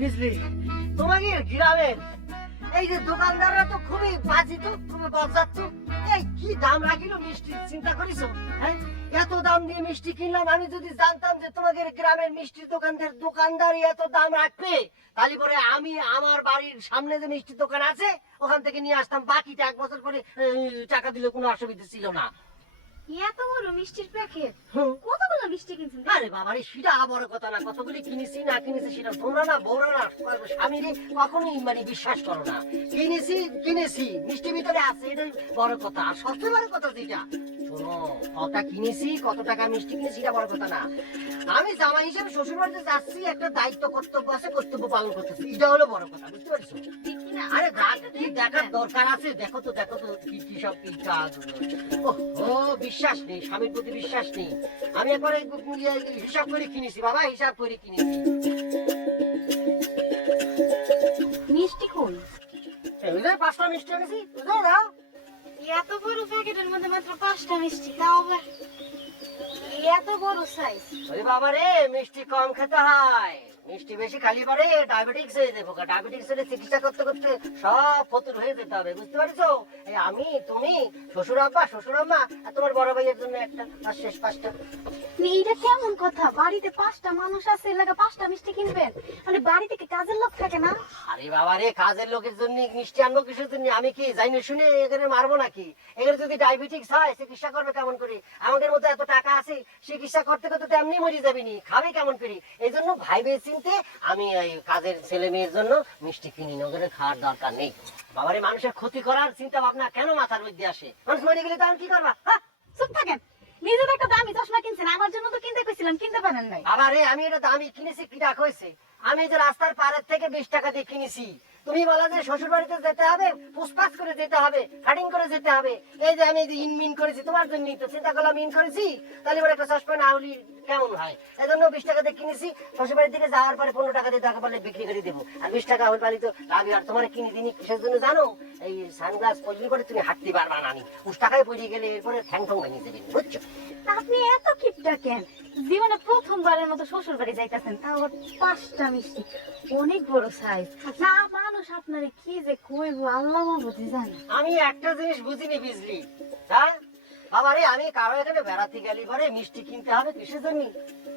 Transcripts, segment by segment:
ভিজলি তোমাকে গ্রামের এই যে দোকানদাররা তো খুবই বাজি, তো খুবই বজ্জাত। এই কি দাম রাখিল মিষ্টি, চিন্তা করিছো? হ্যাঁ, এত দাম দিয়ে মিষ্টি কিনলাম। আমি যদি জানতাম যে তোমাদের গ্রামের মিষ্টির দোকানদার এত দাম রাখবে, তাহলে পরে আমি আমার বাড়ির সামনে যে মিষ্টির দোকান আছে ওখান থেকে নিয়ে আসতাম, বাকিটা 1 বছর পরে টাকা দিলে কোনো অসুবিধা ছিল না। এত বড় মিষ্টির প্যাকেট, হুম। কতগুলো মিষ্টি কিনছেন? আরে বাবারে, সেটা বড় কথা না, কতগুলি কিনেছি না কিনেছি সেটা তোমরা না বৌরা না স্বামীরে কখনোই মানে বিশ্বাস করো না। কিনেছি মিষ্টি ভিতরে আছে, এটাই বড় কথা। আর সবচেয়ে বড় কথা যেটা, শোনো, কটা কিনেছি, কত টাকা মিষ্টি কিনেছি এটা বড় কথা না। আমি জামাই হিসেবে শ্বশুর বাড়িতে যাচ্ছি, একটা দায়িত্ব কর্তব্য আছে, কর্তব্য পালন করতেছি, এটা হলো বড় কথা, বুঝতে পারছো? আরে কি দেখার দরকার আছে? দেখো তো কি কি সব কি কাজ। ও বিশ্বাস নেই, স্বামীর প্রতি বিশ্বাস নেই। আমি একবারে হিসাব করে কিনেছি বাবা, হিসাব করে কিনেছি। মিষ্টি কই? 5টা মিষ্টি এনেছি, বুঝলে না? এত বড় প্যাকেটের মধ্যে মাত্র 5টা মিষ্টি, তাও আবার এত বড় সাইজ। ওরে বাবা রে, মিষ্টি কম খেতে হয়, মিষ্টি বেশি খালি পারে ডায়াবেটিক্স হয়ে যাবো। ডায়াবেটিক্স এর চিকিৎসা করতে করতে সব ফতুর হয়ে যেতে হবে, বুঝতে পারছো? এই আমি, তুমি, শ্বশুর আম্মা আর তোমার বড় ভাইয়ের জন্য একটা, আর শেষ 5টা। এইটা কেমন কথা? বাড়িতে 5টা মানুষ আছে, এলাকা 5টা মিষ্টি কিনবেন? মানে বাড়ি থেকে কাজের লোক থাকে না? আরে বাবা রে, কাজের লোকের জন্য মিষ্টি আনবো কিসের জন্য? আমি কি জানি শুনে এখানে মারবো নাকি? এখানে যদি ডায়াবেটিক্স হয় চিকিৎসা করবে কেমন করে? আমাদের মতো এত টাকা আছে, চিকিৎসা করতে করতে তো এমনি মরে যাবিনি, খাবে কেমন করে? এই জন্য ভাইবে চিনতে আমি এই কাজের ছেলে মেয়ের জন্য মিষ্টি কিনি না, ওদের খাওয়ার দরকার নেই। বাবারে, মানুষের ক্ষতি করার চিন্তা ভাবনা কেন মাথার মধ্যে আসে? মানুষ মরে গেলে তখন কি করবা? চুপ থাকেন। নিজে তো একটা দামি চশমা কিনছেন, আমার জন্য তো কিনতে কইছিলাম, কিনতে পারেন নাই। বাবারে, আমি এটা দামি কিনেছি, কি রাখ হয়েছে? আমি এই যে রাস্তার পাড়ের থেকে 20 টাকা দিয়ে কিনেছি। তুমি বলা যে শ্বশুর বাড়িতে যেতে হবে, পুষ্পাস করে যেতে হবে, কাটিং করে যেতে হবে, এই যে আমি ইনমিন করেছি তোমার জন্য, তো চিন্তা করলাম ইন করেছি, তাহলে এবার একটা চশমা না হলে কেমন হয়? এই জন্য 20 টাকা দিয়ে কিনেছি। শ্বশুর বাড়ির দিকে যাওয়ার পরে 15 টাকা দিয়ে টাকা পারলে বিক্রি করে দেবো, আর 20 টাকা হলে পারি তো লাভ। আর তোমার কিনে দিনি কিসের জন্য জানো? এই সানগ্লাস পরলে পরে তুমি হাঁটতে পারবা না, আমি 20 টাকায় পড়ে গেলে এরপরে ঠ্যাং ঠং ভেঙে যাবে, বুঝছো? আপনি এত কিপটা কেন? জীবনে প্রথমবারের মতো শ্বশুর বাড়ি যাইতেছেন, তাও আবার 5টা মিষ্টি, অনেক বড় সাইজ। না মানুষ আপনারে কি যে কইবো আল্লাহ মাহবুবই জানে। আমি একটা জিনিস বুঝিনি, বুঝলি? হ্যাঁ বাবারে, আমি কারো এখানে বেড়াতে গেলি পরে মিষ্টি কিনতে হবে কিসের জন্য?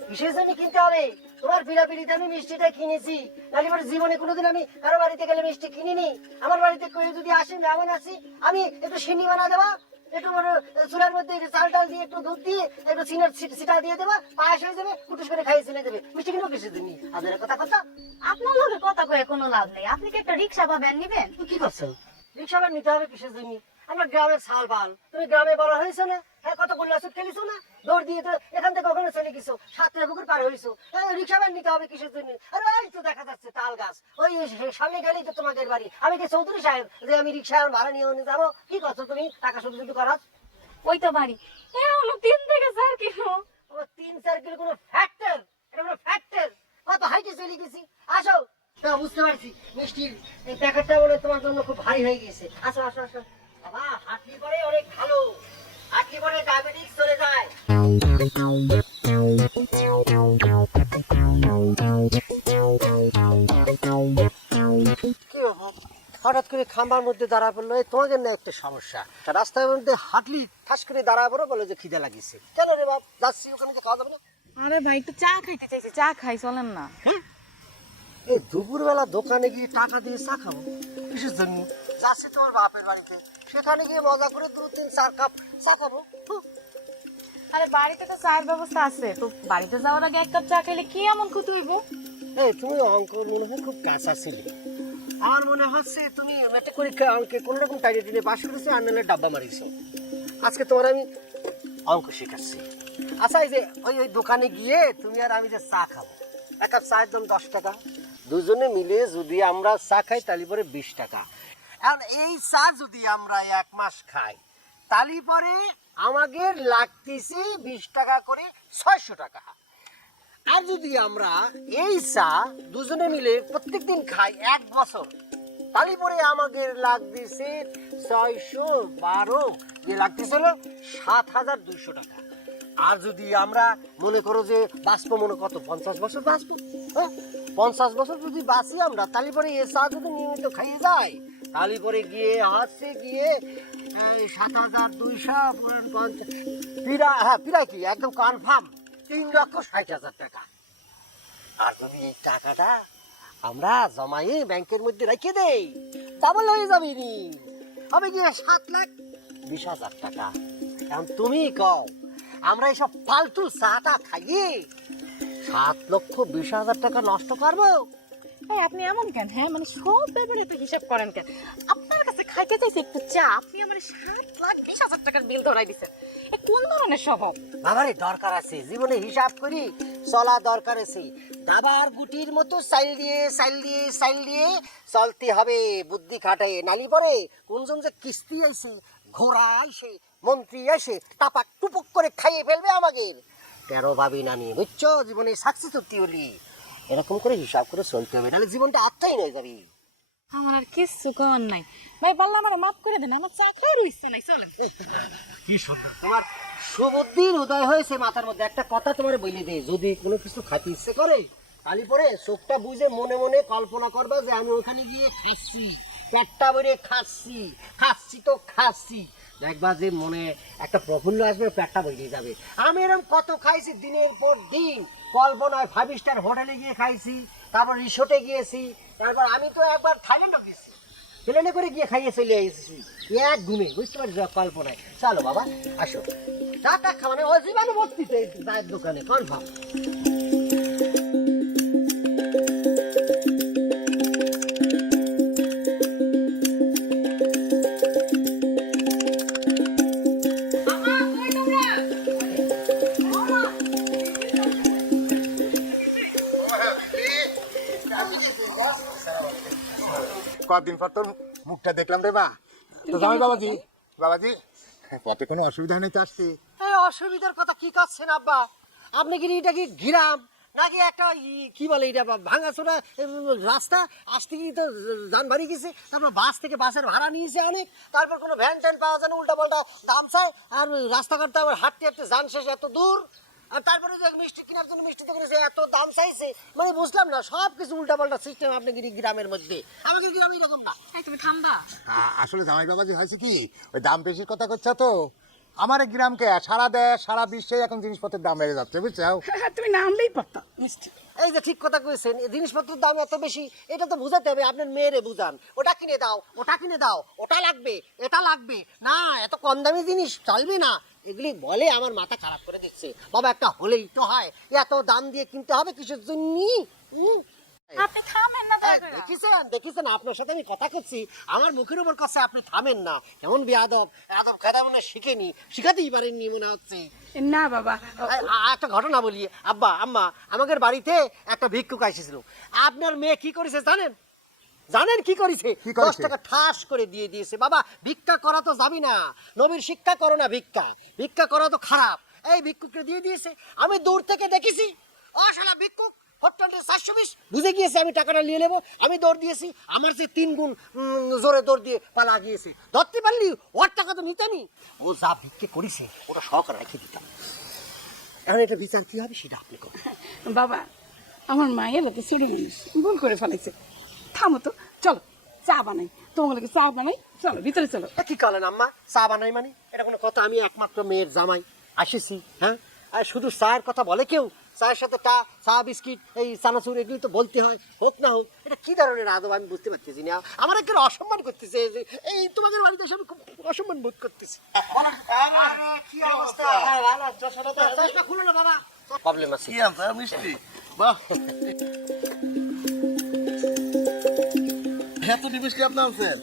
কিসের জন্য কিনতে হবে? তোমার পিড়াপিড়িতে আমি মিষ্টিটা কিনেছি, নাহলে পরে জীবনে কোনোদিন আমি কারো বাড়িতে গেলে মিষ্টি কিনিনি। আমার বাড়িতে কেউ যদি আসে, মেহমান আসি, আমি একটু সিন্নি বানা দেওয়া, একটু চুলার মধ্যে চাল ডাল দিয়ে, একটু দুধ দিয়ে, একটু চিনার ছিটা দিয়ে দেবা, পায়েস হয়ে যাবে, কুটুস করে খাইয়ে চলে যাবে। মিষ্টি কিনবো কিসের জন্য? আদের কথা কথা। আপনার লোকের কথা কয়ে কোনো লাভ নেই। আপনি কি একটা রিক্সা বা ভ্যান নিবেন? তুই কি করছো? রিক্সা আবার নিতে হবে কিসের জন্য? আমরা গ্রামের সাল বাল, তুমি গ্রামে বড় হয়েছো না? হ্যাঁ, কত গোল্লা সুট খেলিছো না? দৌড় দিয়ে তো এখান থেকে ওখানে চলে গেছো, 7টা পুকুর পার হয়েছো। রিক্সা ভ্যান নিতে হবে কিসের জন্য? আরে ওই তো দেখা যাচ্ছে তাল গাছ, ওই সামনে গেলেই তো তোমাদের বাড়ি। আমি কি চৌধুরী সাহেব যে আমি রিক্সা ভাড়া নিয়ে যাবো? কি করছো তুমি? টাকা শুধু শুধু করাস। ওই তো বাড়ি, এ হলো 3 থেকে 4 কিলো। 3-4 কিলো কোনো ফ্যাক্টর? এটা কোনো ফ্যাক্টর? কত হাইটে চলে গেছি। আসো। তা বুঝতে পারছি মিষ্টির এই প্যাকেটটা মনে তোমার জন্য খুব ভারী হয়ে গেছে। আসো আসো আসো বাবা, হাঁটলি পরে অনেক ভালো, হাঁটলি পরে ডায়াবেটিস চলে যায়। কি ব্যাপার, হঠাৎ করে খাম্বার মধ্যে দাঁড়া পড়লো? তোমাদের না একটা সমস্যা, রাস্তার মধ্যে হাঁটলি ঠাস করে দাঁড়া পড়ো, বলে যে খিদে লাগিয়েছে। কেন রে বাপ, যাচ্ছি ওখানে যে খাওয়া যাবে না? আরে ভাই, একটু চা খাইতে চাইছি, চা খাই, চলেন না? হ্যাঁ, এই দুপুরবেলা দোকানে গিয়ে টাকা দিয়ে চা খাবো কিসের জন্য? যাচ্ছি তোমার বাপের বাড়িতে, সেখানে গিয়ে মজা করে 2-3-4 কাপ চা খাবো। আরে বাড়িতে তো চায়ের ব্যবস্থা আছে, তো বাড়িতে যাওয়ার আগে 1 কাপ চা খাইলে কি এমন ক্ষতি হইব? এই তুমি অঙ্ক মনে হয় খুব কাঁচা ছিলে। আমার মনে হচ্ছে তুমি ম্যাট্রিক পরীক্ষা অঙ্কে কোনো রকম টাইটে টেনে পাশ করেছো, আর নাহলে ডাব্বা মারিছো। আজকে তোমার আমি অঙ্ক শেখাচ্ছি। আচ্ছা, এই যে ওই দোকানে গিয়ে তুমি আর আমি যে চা খাবো, 1 কাপ চায়ের দাম 10 টাকা। দুজনে মিলে যদি আমরা চা খাই তাহলে পরে 20 টাকা। এখন এই চা যদি আমরা 1 মাস খাই, তাহলে পরে আমাদের লাগতেছে 20 টাকা করে 600 টাকা। আর যদি আমরা এই চা দুজনে মিলে প্রত্যেকদিন খাই 1 বছর, তাহলে পরে আমাদের লাগতেছে 612, যে লাগতেছিল 7200 টাকা। আর যদি আমরা মনে করো যে বাঁচবো, মনে কত 50 বছর বাঁচবো, হ্যাঁ 50 বছর যদি বাঁচি আমরা, তাহলে পরে এ চা যদি নিয়মিত খাইয়ে যায়, তাহলে পরে গিয়ে হচ্ছে গিয়ে 7,250 প্রায় কি একদম কনফার্ম 3,60,000 টাকা। আর যদি এই টাকাটা আমরা জমায়ে ব্যাংকের মধ্যে রেখে দেই, ডাবল হয়ে যাবে নি, হবে গিয়ে 7,20,000 টাকা। এখন তুমি কও, আমরা এইসব ফালতু চাটা খাইয়ে 7,20,000 টাকা নষ্ট করবো? এই আপনি এমন কেন? হ্যাঁ, মানে সব ব্যাপারে তো হিসাব করেন কেন? আপনার কাছে খাইতে চাইছে একটু চা, আপনি আমার 7,20,000 টাকার বিল ধরাই দিচ্ছেন। এ কোন ধরনের স্বভাব? বাবারে দরকার আছে, জীবনে হিসাব করি চলা দরকার আছে। দাবার গুটির মতো চাইল দিয়ে চলতে হবে, বুদ্ধি খাটায়। নালি পরে কোনজন যে কিস্তি আইছে, ঘোড়া আইসে, মন্ত্রী আসে, টাপাক টুপুক করে খাইয়ে ফেলবে আমাকে। 13 ভাবি নানি, বুঝছো? জীবনে সাকসেস হতে হলি এরকম করে হিসাব করে চলতে হবে, নাহলে জীবনটা আত্মাই নয় যাবি। আমার আর কিচ্ছু কর নাই ভাই, পারলে আমার মাফ করে দেন, আমার চা খাওয়ার ইচ্ছা নাই। চলেন। কি সুন্দর তোমার সুবুদ্ধির উদয় হয়েছে মাথার মধ্যে। একটা কথা তোমার বলে দে, যদি কোনো কিছু খাইতে ইচ্ছে করে, তাহলে পরে চোখটা বুঝে মনে মনে কল্পনা করবা যে আমি ওখানে গিয়ে খাচ্ছি, পেটটা ভরে খাচ্ছি। দেখবা যে মনে একটা প্রফুল্ল আসবে, পেটটা ভরে যাবে। আমি এরকম কত খাইছি দিনের পর দিন, কল্পনায় 5 স্টার হোটেলে গিয়ে খাইছি, তারপর রিসোর্টে গিয়েছি, তারপর আমি তো একবার থাইল্যান্ডও গেছি, প্লেনে করে গিয়ে খাইয়ে চলে এসেছি এক ঘুমে, বুঝতে পারছি কল্পনায়। চলো বাবা আসো, টাকা খাওয়ানো ওই জীবাণু ভর্তিতে চায়ের দোকানে কনফার্ম। কদিন পর তোর মুখটা দেখলাম রে বা। তো জামাই বাবাজি পথে কোনো অসুবিধা নেই তো আসতে? এই অসুবিধার কথা কি করছেন আব্বা? আপনি কি এটা কি গ্রাম নাকি একটা কি বলে এটা ভাঙাচোরা রাস্তা? আসতে কি তো যান বাড়ি গেছে, তারপর বাস থেকে বাসের ভাড়া নিয়েছে অনেক, তারপর কোনো ভ্যান ট্যান পাওয়া যায় না, উল্টা পাল্টা দাম চায়, আর রাস্তাঘাটটা আবার হাঁটতে যান শেষ এত দূর, আর তারপরে যে মিষ্টি কেনার জন্য মিষ্টি দোকানে যে এত দাম চাইছে, মানে বুঝলাম না, সব কিছু উল্টা পাল্টা সিস্টেম আপনি গ্রামের মধ্যে। আমাদের গ্রামে এরকম না। তুমি থামবা। আসলে জামাই বাবাজি হয়েছে কি, ওই দাম বেশির কথা করছে তো, আমার এই গ্রামকে সারা দেশ সারা বিশ্বে এখন জিনিসপত্রের দাম বেড়ে যাচ্ছে, বুঝছো? তুমি না আনলেই পারতা মিষ্টি। এই যে ঠিক কথা কইছেন, এই জিনিসপত্রের দাম এত বেশি, এটা তো বুঝাতে হবে। আপনার মেয়েরে বুঝান, ওটা কিনে দাও, ওটা কিনে দাও, ওটা লাগবে, এটা লাগবে না, এত কম দামি জিনিস চলবে না, এগুলি বলে আমার মাথা খারাপ করে দিচ্ছে। বাবা একটা হলেই তো হয়, এত দাম দিয়ে কিনতে হবে কিসের জন্য? আপনি থামেন না দয়া করে। দেখেছেন আপনার সাথে আমি কথা করছি, আমার মুখের উপর কাছে আপনি থামেন না। কেমন বেয়াদব খেদা মনে শিখাতেই পারেননি মনে হচ্ছে। না বাবা, একটা ঘটনা বলি, আব্বা আম্মা, আমাদের বাড়িতে একটা ভিক্ষুক এসেছিল। আপনার মেয়ে কি করেছে জানেন কি করেছে? 10 টাকা ঠাস করে দিয়ে দিয়েছে। বাবা ভিক্ষা করা তো যাবি না, নবীর শিক্ষা করো না, ভিক্ষা করা তো খারাপ। এই ভিক্ষুককে দিয়ে দিয়েছে। আমি দূর থেকে দেখেছি, ও শালা ভিক্ষুক 420 বুঝে গিয়েছে আমি টাকাটা নিয়ে নেবো। আমি দৌড় দিয়েছি, আমার যে 3 গুণ জোরে দৌড় দিয়ে পালা গিয়েছি। ধরতে পারলি ওর টাকা তো নিতামই, ও যা ভিক্ষে করেছে ওটা সহকারে রেখে দিতাম। এখন এটা বিচার কি হবে সেটা আপনি করুন। বাবা, আমার মায়ের তো ছুটি মানুষ, ভুল করে ফেলাইছে। থামো তো, চলো চা বানাই, তোমাকে চা বানাই, চলো ভিতরে চলো। কি করলেন আম্মা? চা বানাই মানে এটা কোনো কথা? আমি একমাত্র মেয়ের জামাই আসেছি, হ্যাঁ? আর শুধু চায়ের কথা বলে কেউ? চায়ের সাথে চা বিস্কিট এই চানাচুর এগুলি তো বলতে হয়, হোক না হোক। এটা কি ধরনের আদব আমি বুঝতে পারতেছি না। আমার একজন অসম্মান করতেছে, এই তোমাদের বাড়িতে এসে আমি খুব অসম্মান বোধ করতেছি। কি অবস্থা? চশমা খুলো না বাবা, প্রবলেম আছে। কি আনছে মিষ্টি? বাহ, এত মিষ্টি আপনি আনছেন?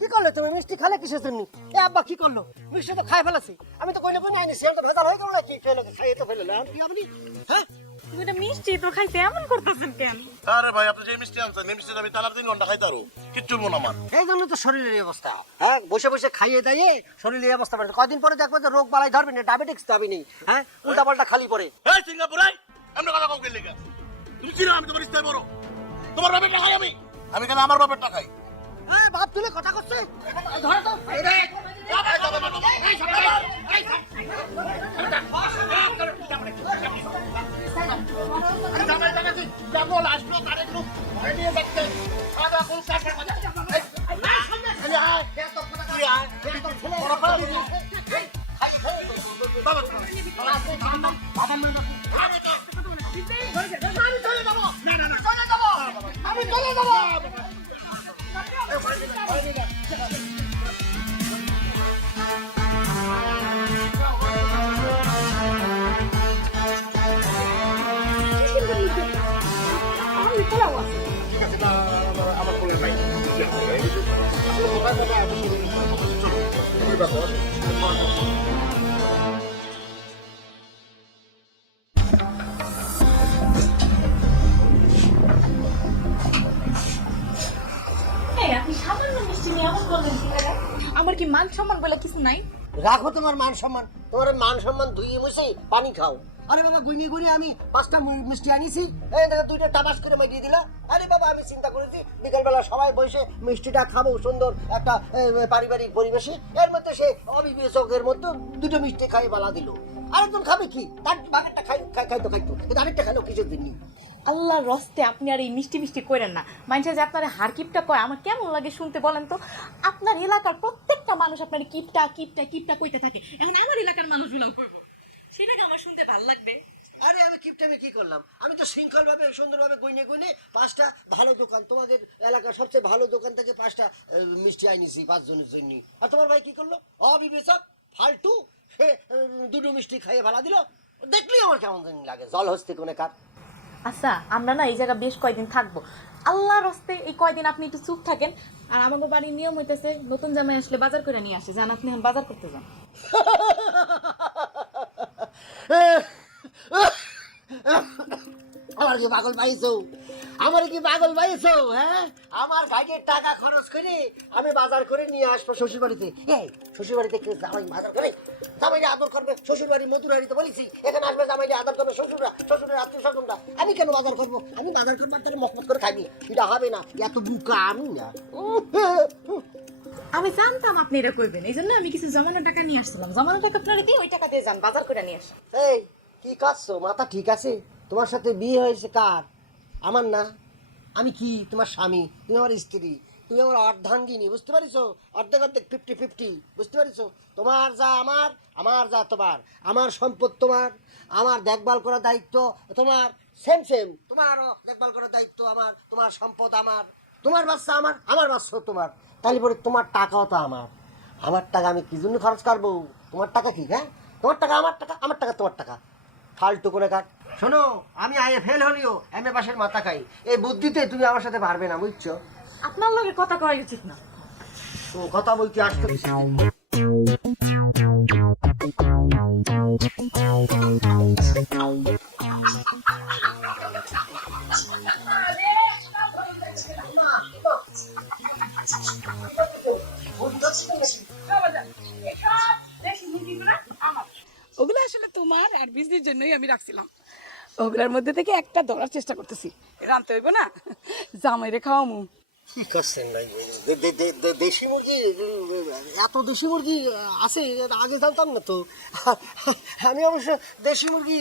কি করলে তুমি? মিষ্টি খালে কিসের জন্য? এ আব্বা কি করলো? মিষ্টি তো খাই ফেলাছি। আমি তো কইলে আইনি, সেটা ভেজাল হয়ে গেল নাকি? খাইয়ে তো ফেললো। এখন কি আপনি? হ্যাঁ, তুমি এটা মিষ্টি তো খাইতে এমন করতেছেন কেন? আরে ভাই, আপনি যে মিষ্টি আনছেন, এই মিষ্টি আমি টানার 3 ঘন্টা খাইতে পারো, কিচ্ছু মনে আমার। এই জন্য তো শরীরের এই অবস্থা। হ্যাঁ, বসে বসে খাইয়ে দাইয়ে শরীরের এই অবস্থা বাড়ছে। কয়দিন পরে দেখবো যে রোগ বালাই ধরবে না, ডায়াবেটিক্স দাবি নেই। হ্যাঁ, উল্টা পাল্টা খালি পরে। এই সিঙ্গাপুর, আমরা কথা কাউকে লেগে তুমি চিনো আমি তোমার ইস্তায় বড়, তোমার বাপের টাকা আমি কেন আমার বাপের টাকাই? বাপ তুলে কথা করছে ধরো তো আপনি সামান্য মিষ্টি নিয়ে এমন করলেন কি করে? আমার কি মান সম্মান বলে কিছু নাই? রাখো তোমার মান সম্মান, তোমার মান সম্মান ধুয়ে বসে পানি খাও। আরে বাবা গুইনি গুইনি আমি 5টা মিষ্টি আনিছি, এই দেখো 2টা টাবাস করে মাইরিয়ে দিলা। আরে বাবা আমি চিন্তা করেছি বিকালবেলা সবাই বসে মিষ্টিটা খাবো সুন্দর একটা পারিবারিক পরিবেশে, এর মধ্যে সে অবিবেচকের মধ্যে 2টা মিষ্টি খাই বালা দিল। আরেকজন খাবে কি, তার বাগেরটা খাইতো কিন্তু আরেকটা খাইলো কিসের জন্য? আল্লাহর রস্তে আপনি আর এই মিষ্টি মিষ্টি করেন না। মানুষের যে আপনার হারকিপটা কয় আমার কেমন লাগে শুনতে বলেন তো? আপনার এলাকার প্রত্যেকটা মানুষ আপনার কিপটা কিপটা কিপটা কইতে থাকে, এখন আমার এলাকার মানুষগুলো কইবো, সেটাকে আমার শুনতে ভালো লাগবে। আরে আমি কিপটামে কি করলাম? আমি তো শৃঙ্খলভাবে সুন্দরভাবে গুইনে গুইনে 5টা ভালো দোকান, তোমাদের এলাকার সবচেয়ে ভালো দোকান থেকে 5টা মিষ্টি আনিছি 5 জনের জন্য। আর তোমার ভাই কি করলো? অবিবেচক ফালতু, সে 2টো মিষ্টি খাইয়ে ভাড়া দিল। দেখলি আমার কেমন জানি লাগে, জল হস্তি কোনে কার। আচ্ছা আমরা না এই জায়গা বেশ কয়দিন থাকবো, আল্লাহর রস্তে এই কয়দিন আপনি একটু চুপ থাকেন। আর আমাকে বাড়ির নিয়ম হইতেছে নতুন জামাই আসলে বাজার করে নিয়ে আসে, জান আপনি এখন বাজার করতে যান। আমার কি পাগল পাইছো? আমার কি পাগল পাইছো? হ্যাঁ, আমার ভাইয়ের টাকা খরচ করে আমি বাজার করে নিয়ে আসবো শ্বশুর বাড়িতে। এই শ্বশুর বাড়িতে কেউ জামাই বাজার করে? জামাইরে আদর করবে শ্বশুর বাড়ি, মধুর বাড়িতে বলেছি এখানে আসবে জামাইরে আদর করবে শ্বশুররা, শ্বশুরের আত্মীয় স্বজনরা। আমি কেন বাজার করবো? আমি বাজার করবার তাহলে মকমত করে খাইনি, এটা হবে না। এত বুকা আমি না। আমি জানতাম আপনি এটা করবেন, এই জন্য আমি কিছু জমানো টাকা নিয়ে আসছিলাম। জমানো টাকা আপনারা দিয়ে ওই টাকা দিয়ে যান বাজার করে নিয়ে আসেন। এই কি কাজছো? মাথা ঠিক আছে? তোমার সাথে বিয়ে হয়েছে কার? আমার না। আমি কি তোমার স্বামী, তুমি আমার স্ত্রী, তুমি আমার অর্ধাঙ্গিনী, বুঝতে পারিছো? অর্ধেক অর্ধেক 50-50, বুঝতে পারিছো? তোমার যা আমার, আমার যা তোমার, আমার সম্পদ তোমার, আমার দেখভাল করার দায়িত্ব তোমার, সেম সেম তোমারও দেখভাল করার দায়িত্ব আমার, তোমার সম্পদ আমার, তোমার বাচ্চা আমার, আমার বাচ্চা তোমার। তাহলে পরে তোমার টাকাও তো আমার। আমার টাকা আমি কি জন্য খরচ করবো? তোমার টাকা কি? হ্যাঁ, তোমার টাকা আমার টাকা, আমার টাকা তোমার টাকা, ফালতু করে কাট। শোনো, আমি আইএ ফেল হলিও এমএ পাশের মাথা খাই, এই বুদ্ধিতে তুমি আমার সাথে পারবে না, বুঝছো? আপনার লগে কথা করা উচিত না। তো কথা বলতে আসতে ওগুলো আসলে তোমার আর বিজনেস জন্যই আমি রাখছিলাম। ওগুলোর মধ্যে থেকে একটা ধরার চেষ্টা করতেছি, রানতে হইব না, জামাইরে খাওয়ামু। কি করছেন ভাই? দেশি মুরগি, এত দেশি মুরগি আছে আগে জানতাম না তো। আমি অবশ্য দেশি মুরগি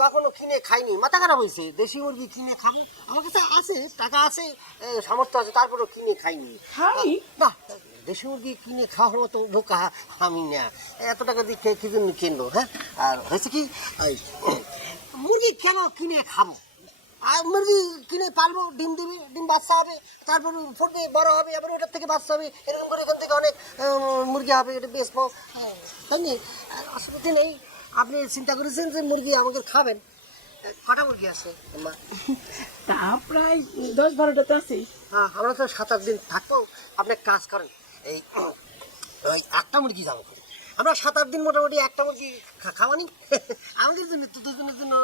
কখনো কিনে খাইনি, মাথা খারাপ হয়েছে। দেশি মুরগি কিনে খাবো, আমার কাছে আছে, টাকা আছে, সামর্থ্য আছে, তারপরেও কিনে খাইনি। খাই না, দেশি মুরগি কিনে খাওয়ার মতো বোকা আমি না। এত টাকা দিয়ে কি জন্য কিনবো? হ্যাঁ, আর হয়েছে কি, মুরগি কেন কিনে খাবো? আর মুরগি কিনে পালবো, ডিম দেবে, ডিম বাচ্চা হবে, তারপর ফুটবে, বড় হবে, আবার ওটার থেকে বাচ্চা হবে, এরকম করে এখান থেকে অনেক মুরগি হবে, এটা বেচবো, তাই না? অসুবিধা নেই। আপনি চিন্তা করেছেন যে মুরগি আমাদের খাবেন? কটা মুরগি আছে? তা প্রায় 10-12টা তো আছেই। হ্যাঁ, আমরা তো 7-8 দিন থাকবো। আপনি এক কাজ করেন, এই ওই একটা মুরগি যাবো, আমরা 7-8 দিন মোটামুটি একটা মুরগি খাওয়ানি আমাদের জন্য, তো দুজনের জন্য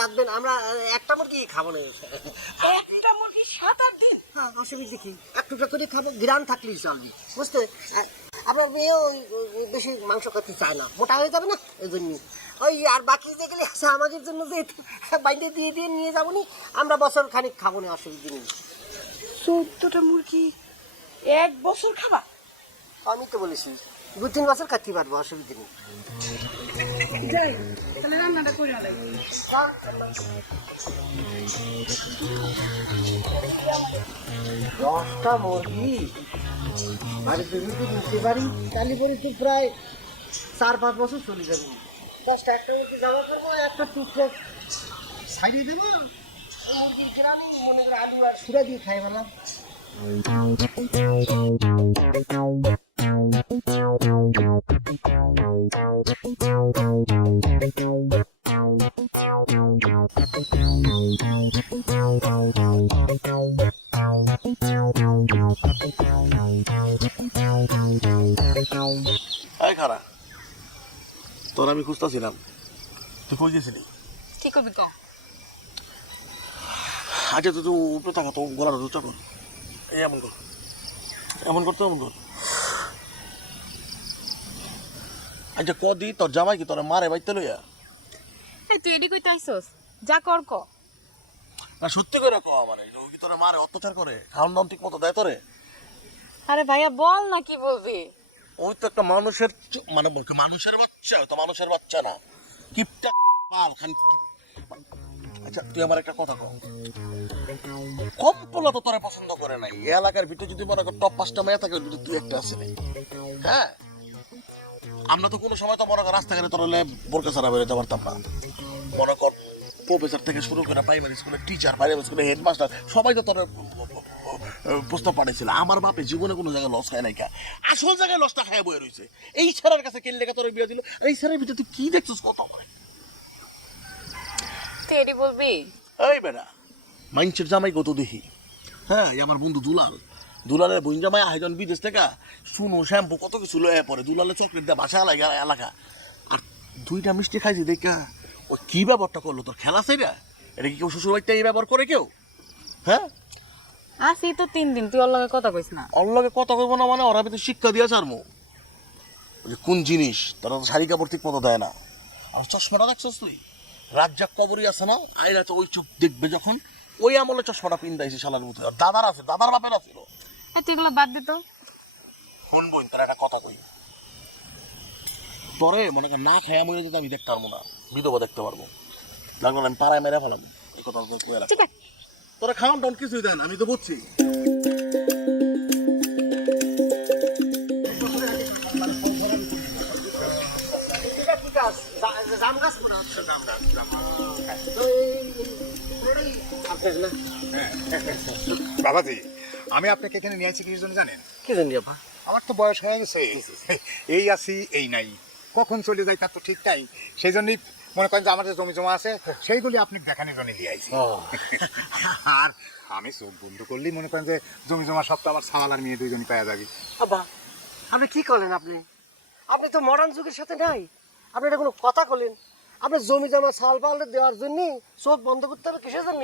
রাখবেন, আমরা একটা মুরগি খাবো না। একটা মুরগি 7-8 দিন? হ্যাঁ, অসুবিধা কি, একটু করে খাবো, গ্রাম থাকলেই চলবে, বুঝতে? আপনার মেয়েও বেশি মাংস খেতে চায় না, মোটা হয়ে যাবে না, এই জন্য। ওই আর বাকি যেগুলি আছে আমাদের জন্য যে বাইরে দিয়ে দিয়ে নিয়ে যাবো নি, আমরা বছর খানিক খাবো না, অসুবিধা নেই। 14টা মুরগি 1 বছর খাবা? আমি তো বলেছি 2-3 বছর খাইতে পারবো, অসুবিধা নেই। যাই তাহলে রান্নাটা করে আলাই। 10টা মুরগি বাড়িতে যদি নিতে পারি তাহলে পরে তো প্রায় 4-5 বছর চলে যাবে। 10টা একটা মুরগি জমা করবো, একটা টুকরো ছাড়িয়ে দেবো, ওই মুরগির গ্রামে মনে করে আলু আর সুরা দিয়ে খাই বললাম। এই খারা, তোর আমি খুঁজতেছিলাম, তুই কই গেছিলি? কি করবি তো? আচ্ছা তুই উপরে থাকা, তো গলাটা তো চাপন, এই এমন কর, এমন করতে এমন কর। আচ্ছা কদি তোর জামাই কি তোর মারে বাইতে লইয়া? এই তুই এডি কইতে আইছস, যা কর ক। না সত্যি করে কো, মানে ও কি তোরে মারে, অত্যাচার করে, খাওয়ান দাওয়ান ঠিক মতো দেয় তোরে? আরে ভাইয়া বল না কি বলবি। ওই তো একটা মানুষের মানে মানুষের বাচ্চা, তো মানুষের বাচ্চা না, কিপটা বাল খান। আচ্ছা তুই আমার একটা কথা কম, কম্পলা তো তোরে পছন্দ করে নাই। এই এলাকার ভিতরে যদি মনে কর টপ 5টা মেয়ে থাকে, তুই একটা আছে নাই। হ্যাঁ, আমরা তো কোনো সময় তো মনে কর রাস্তাঘাটে তোর বোরকা ছাড়া বেরোতে পারতাম না। মনে কর প্রফেসর থেকে শুরু করে প্রাইমারি স্কুলের টিচার, প্রাইমারি স্কুলের হেডমাস্টার, সবাই তো তোর প্রস্তাব পাঠাইছিল। আমার বাপে জীবনে কোনো জায়গায় লস খায় নাই, কা আসল জায়গায় লসটা খায় বয়ে রয়েছে। এই ছেলের কাছে কেন লেখা তোর বিয়ে দিল, আর এই ছেলের ভিতরে তুই কি দেখছিস কত আমার? তুই এডি বলবি? এই বেটা, মাইনছের জামাই কত দেখি। হ্যাঁ, এই আমার বন্ধু দুলাল, দুলালের বোন জামাই আয়োজন বিদেশ থেকে শুনো শ্যাম্পু কত কিছু লয়ে পরে, দুলালে চকলেট দেয় বাসা লাগে এলাকা। আর 2টা মিষ্টি খাইছি দেখা ওই কি ব্যবহারটা করলো তোর খেলা সেইটা? এটা কি কেউ শ্বশুর বাড়িতে এই ব্যবহার করে কেউ? হ্যাঁ, আসি তো 3 দিন, তুই ওর লগে কথা কইস না। অল্লগে কথা কইব না মানে ওরা ভিতরে শিক্ষা দিয়েছে আর কোন জিনিস তারা তো শাড়ি কাপড় ঠিক মতো দেয় না। আর চশমাটা দেখছিস তুই, রাজ্জাক কবরী আছে না, আইরা তো ওই চোখ দেখবে যখন, ওই আমলে চশমাটা পিন্দাইছে শালার মতো। আর দাদার আছে, দাদার বাপের আছিল। তুই এগুলো বাদ দে তো। শোন বোন, তার একটা কথা কই, পরে মনে কর না খায়া মরে যেতে আমি দেখতে পারবো না, বিধবা দেখতে পারবো, লাগলো আমি পাড়ায় মেরে ফেলাম। এই কথা কই রাখ, ঠিক আছে। তোরা খাওয়ান টাউন কিছুই দেন, আমি তো বুঝছি। জাম গাছ মনে হচ্ছে। বাবাজি, আমি আপনাকে এখানে নিয়ে আসছি কি জন্য জানেন? কি জানি আপা, আমার তো বয়স হয়ে গেছে, এই আছি এই নাই, কখন চলে যাই তার তো ঠিক নাই। সেই জন্যই মনে করেন যে আমার যে জমি জমা আছে সেইগুলি আপনি দেখানোর জন্য নিয়ে আইছি। আর আমি চোখ বন্ধ করলেই মনে করেন যে জমি জমা সব তো আমার সাওয়াল আর মেয়ে 2জনই পাওয়া যাবে। আব্বা আপনি কি করলেন? আপনি তো মডার্ন যুগের সাথে নাই। আপনি এটা কোনো কথা করলেন? আপনি জমি জমা ছাল পাল্টে দেওয়ার জন্য চোখ বন্ধ করতে হবে কিসের জন্য?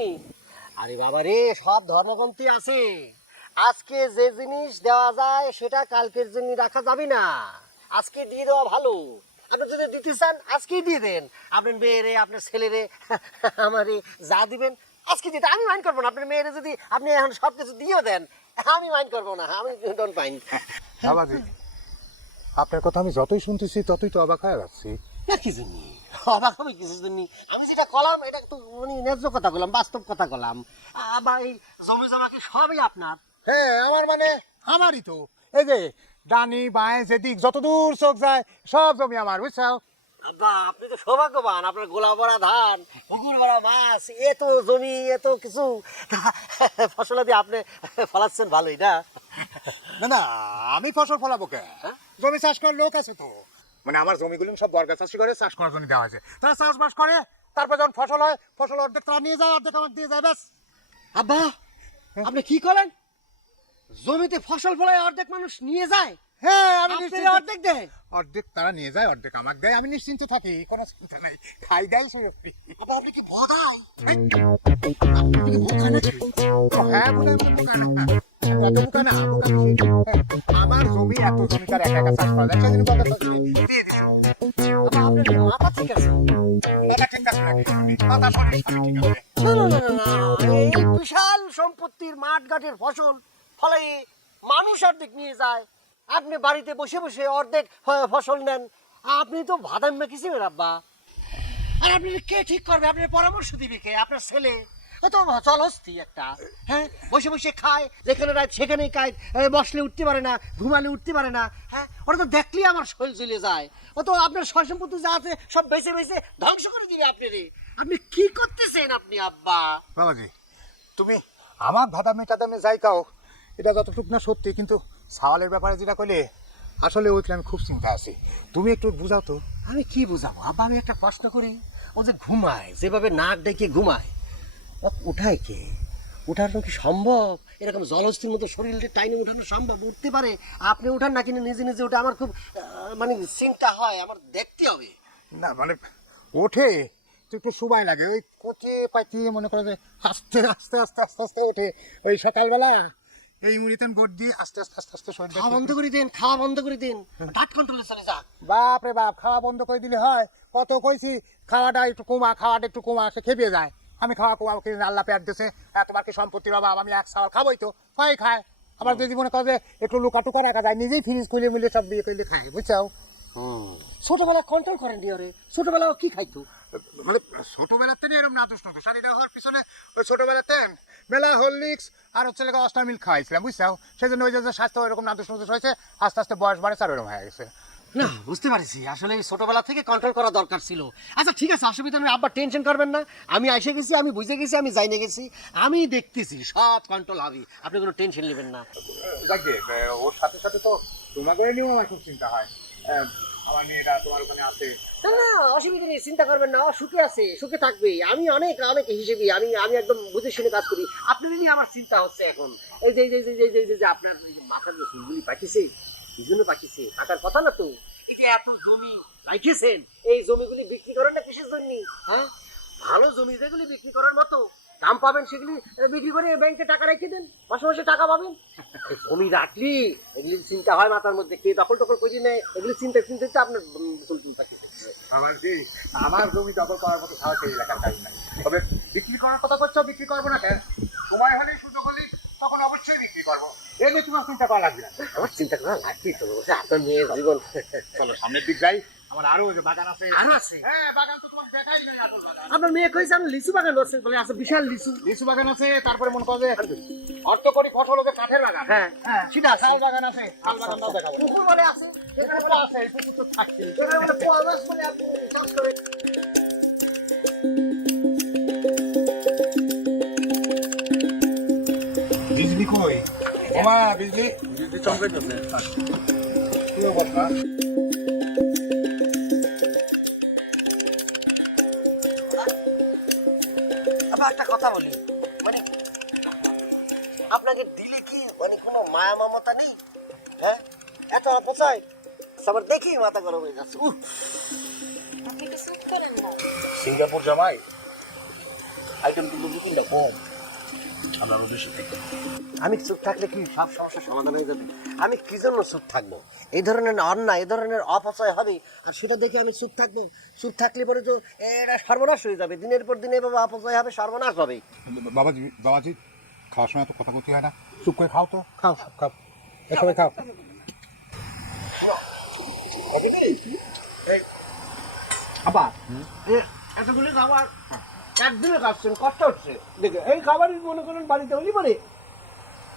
আরে বাবা রে, সব ধর্মগ্রন্থি আছে। আজকে যে জিনিস দেওয়া যায় সেটা কালকের জন্য রাখা যাবে না, আজকে দিয়ে দেওয়া ভালো। আপনি যদি দিতে চান আজকেই দিয়ে দেন, আপনার মেয়েরে আপনার ছেলেরে আমারে যা দিবেন আজকে দিতে আমি মাইন্ড করবো না। আপনার মেয়েরে যদি আপনি এখন সব কিছু দিয়েও দেন আমি মাইন্ড করবো না, আমি ডোন্ট মাইন্ড। বাবাজি, আপনার কথা আমি যতই শুনতেছি ততই তো অবাক হয়ে যাচ্ছি। কি জন্য অবাক হবে? কিছুর জন্য আমি যেটা কলাম এটা তো মানে ন্যায্য কথা বললাম, বাস্তব কথা বললাম। আবার এই জমি জমা কি সবই আপনার? হ্যাঁ, আমার মানে আমারই তো। এই যে ডানি বাঁয়ে যেদিক যত দূর চোখ যায় সব জমি আমার, বুঝছো? আব্বা আপনি তো সৌভাগ্যবান, আপনার গোলা ভরা ধান, পুকুর ভরা মাছ, এত জমি, এত কিছু ফসলাদি আপনি ফলাচ্ছেন, ভালোই না? না না, আমি ফসল ফলাবো কে? জমি চাষ করার লোক আছে তো। মানে আমার জমিগুলো সব বর্গা চাষি করে চাষ করার জন্য দেওয়া হয়েছে। তারা চাষবাস করে, তারপর যখন ফসল হয় ফসল অর্ধেক তারা নিয়ে যায়, অর্ধেক আমাকে দিয়ে যায়, ব্যাস। আব্বা আপনি কি করেন? জমিতে ফসল ফলায় অর্ধেক মানুষ নিয়ে যায়? হ্যাঁ, আমি আপনার নিশ্চিন্ত। অর্ধেক দেয়? অর্ধেক তারা নিয়ে যায়, অর্ধেক আমাকে দেয়, আমি নিশ্চিন্ত থাকি, কোনো চিন্তা নাই, খাই দেয় শুয়ে। আব্বা আপনি কি ভোদাই? হ্যাঁ, বলে আমি বোকা না। এত বোকা না, বোকা বেশি। আমার জমি এত জমি তার একা একা চাষ করা যায়, সেজন্য বর্গা চাষি দিয়ে দিছে। আব্বা আপনার মাথা ঠিক আছে? এটা ঠিক আছে নাকি? কথা শরীর সবই ঠিক আছে। না, এই বিশাল সম্পত্তির মাঠ ঘাটের ফসল ফলাই মানুষ অর্ধেক নিয়ে যায়, আপনি বাড়িতে বসে বসে অর্ধেক ফসল নেন। আপনি তো বাদাম মেখেছি আব্বা। আর আপনি কে ঠিক করবে? আপনার পরামর্শ দিবে কে? আপনার ছেলে ও তো চলস্তি একটা, হ্যাঁ, বসে বসে খায়, যেখানে রাত সেখানেই খায়, বসলে উঠতে পারে না, ঘুমালে উঠতে পারে না, হ্যাঁ, ওটা তো দেখলেই আমার শরীর চলে যায়। ও তো আপনার সয় সম্পত্তি যা আছে সব বেছে বেছে ধ্বংস করে দিবে আপনি রে। আপনি কি করতেছেন আপনি আব্বা? বাবাজি, তুমি আমার ভাদা মেটাদামে যাই কাও, এটা যতটুক না সত্যি, কিন্তু সাওয়ালের ব্যাপারে যেটা কইলে আসলে ওইখানে আমি খুব চিন্তা আছি। তুমি একটু বুঝাও তো। আমি কি বুঝাবো আব্বা? আমি একটা প্রশ্ন করি, ও যে ঘুমায়, যেভাবে নাক ডেকে ঘুমায়, ও উঠায় কে? উঠানো কি সম্ভব? এরকম জলস্থির মতো শরীরটা টাইনে উঠানো সম্ভব? উঠতে পারে? আপনি উঠান না কিনা নিজে নিজে উঠে? আমার খুব মানে চিন্তা হয়, আমার দেখতে হবে। না মানে ওঠে তো একটু সময় লাগে, ওই কোচে পাইতে মনে করে যে আস্তে আস্তে আস্তে আস্তে আস্তে ওঠে। ওই সকালবেলা এই মুড়িতেন ভোট দিয়ে আস্তে আস্তে আস্তে আস্তে শরীর খাওয়া বন্ধ করে দিন, খাওয়া বন্ধ করে দিন, ডাট কন্ট্রোলে চলে যাক। বাপ রে বাপ, খাওয়া বন্ধ করে দিলে হয়? কত কইছি খাওয়াটা একটু কমা, খাওয়াটা একটু কমা, সে খেপিয়ে যায়। আমি খাওয়া কমা, আল্লাহ পেট দিয়েছে, তোমার কি সম্পত্তির অভাব, আমি এক সাওয়াল খাবোই তো, খায়। আবার যদি মনে করে যে একটু লুকাটুকা রাখা যায়, নিজেই ফ্রিজ খুলে মিলে সব বিয়ে করলে খাই, বুঝছাও? ছোটবেলা কন্ট্রোল করেন নি ওরে? ছোটবেলা ও কি খাইতো? মানে ছোটবেলাতে এরকম নাদুস নতুস, আর এটা হওয়ার পিছনে ওই ছোটবেলাতে মেলা হরলিক্স আর হচ্ছে অস্টামিল খাওয়াইছিলাম, বুঝছাও? সেই জন্য ওই যে স্বাস্থ্য এরকম নাদুস নতুস হয়েছে, আস্তে আস্তে বয়স বাড়ে, আর ওরকম হয়ে গেছে। না, বুঝতে পারছি, আসলে এই ছোটবেলা থেকে কন্ট্রোল করা দরকার ছিল। আচ্ছা ঠিক আছে, অসুবিধা নেই আব্বা, টেনশন করবেন না। আমি এসে গেছি, আমি বুঝে গেছি, আমি জাইনে গেছি, আমি দেখতেছি সব কন্ট্রোল হবে, আপনি কোনো টেনশন নেবেন না। যাকে ওর সাথে সাথে তো তোমাকে নিয়েও আমার খুব চিন্তা হয়। আমার মেয়েটা তোমার ওখানে আছে। না না, অসুবিধা নেই, চিন্তা করবেন না, ও সুখে আছে, সুখে থাকবে। আমি অনেক অনেক হিসেবে আমি একদম বুঝে শুনে কাজ করি। আপনার নিয়ে আমার চিন্তা হচ্ছে এখন। এই যে আপনার মাথার যে ফুলগুলি পাঠিয়েছে, এই জন্য পাঠিয়েছে, থাকার কথা না তো। এই যে এত জমি রাখিয়েছেন, এই জমিগুলি বিক্রি করেন না কিসের জন্য? হ্যাঁ, ভালো জমি যেগুলি বিক্রি করার মতো দাম পাবেন, সেগুলি বিক্রি করে ব্যাংকে টাকা রেখে দেন, মাসে মাসে টাকা পাবেন। জমি রাখলি এগুলি চিন্তা হয় মাথার মধ্যে, কে দখল টখল করে নেয়, এগুলি চিন্তা চিন্তা আপনার আমার জমি দখল করার মতো সাহস এই এলাকার কাজ নাই। তবে বিক্রি করার কথা করছো, বিক্রি করবো না কেন? সময় হলে, সুযোগ হলে তখন অবশ্যই বিক্রি করবো। এই নিয়ে তোমার চিন্তা করা লাগবে না। আমার চিন্তা করা লাগবে তো, আপনার মেয়ের জীবন। চলো সামনের দিক যাই, আমার আরো যে বাগান আছে। আর আছে? হ্যাঁ, বাগান তো তোমার দেখাই নেই। আপনার মেয়ে কইছে আমি লিচু বাগান আছে, বলে আছে বিশাল লিচু বাগান আছে, তারপরে মনে করবে অর্থকরী ফসল হচ্ছে কাঠের বাগান। হ্যাঁ হ্যাঁ, সেটা আছে। শাল বাগান আছে, শাল বাগানটাও দেখাবো। পুকুর বলে আছে, এখানে বলে আছে, এই পুকুর তো থাকছে। এখানে বলে পোয়া মাছ বলে আপনি চাষ করেন। বিজলি কই? ওমা, বিজলি চমকাইতেছে। কি অবস্থা? আবার একটা কথা বলি, মানে আপনাকে দিলে কি মানে কোনো মায়া মমতা নেই? হ্যাঁ, এত অপচয় সবার দেখি মাথা গরম হয়ে যাচ্ছে। আপনি কি চুপ করেন না? সিঙ্গাপুর জামাই আইটেম কিন্তু বিপিনটা কম, আমরা বেশি দেখি। আমি চুপ থাকলে কি সব সমস্যার সমাধান হয়ে যাবে? আমি কি জন্য চুপ থাকবো? এই ধরনের অন্যায়, এই ধরনের অপচয় হবে, আর সেটা দেখে আমি চুপ থাকবো? চুপ থাকলে পরে তো এটা সর্বনাশ হয়ে যাবে, দিনের পর দিনে বাবা অপচয় হবে, সর্বনাশ হবে। বাবাজি খাওয়ার সময় তো কথা বলতে হয় না, চুপ করে খাও তো। খাও খাও, সবাই খাও। আবার এতগুলি খাবার একদিনে খাচ্ছেন, কষ্ট হচ্ছে দেখে। এই খাবারই মনে করেন বাড়িতে হলি পরে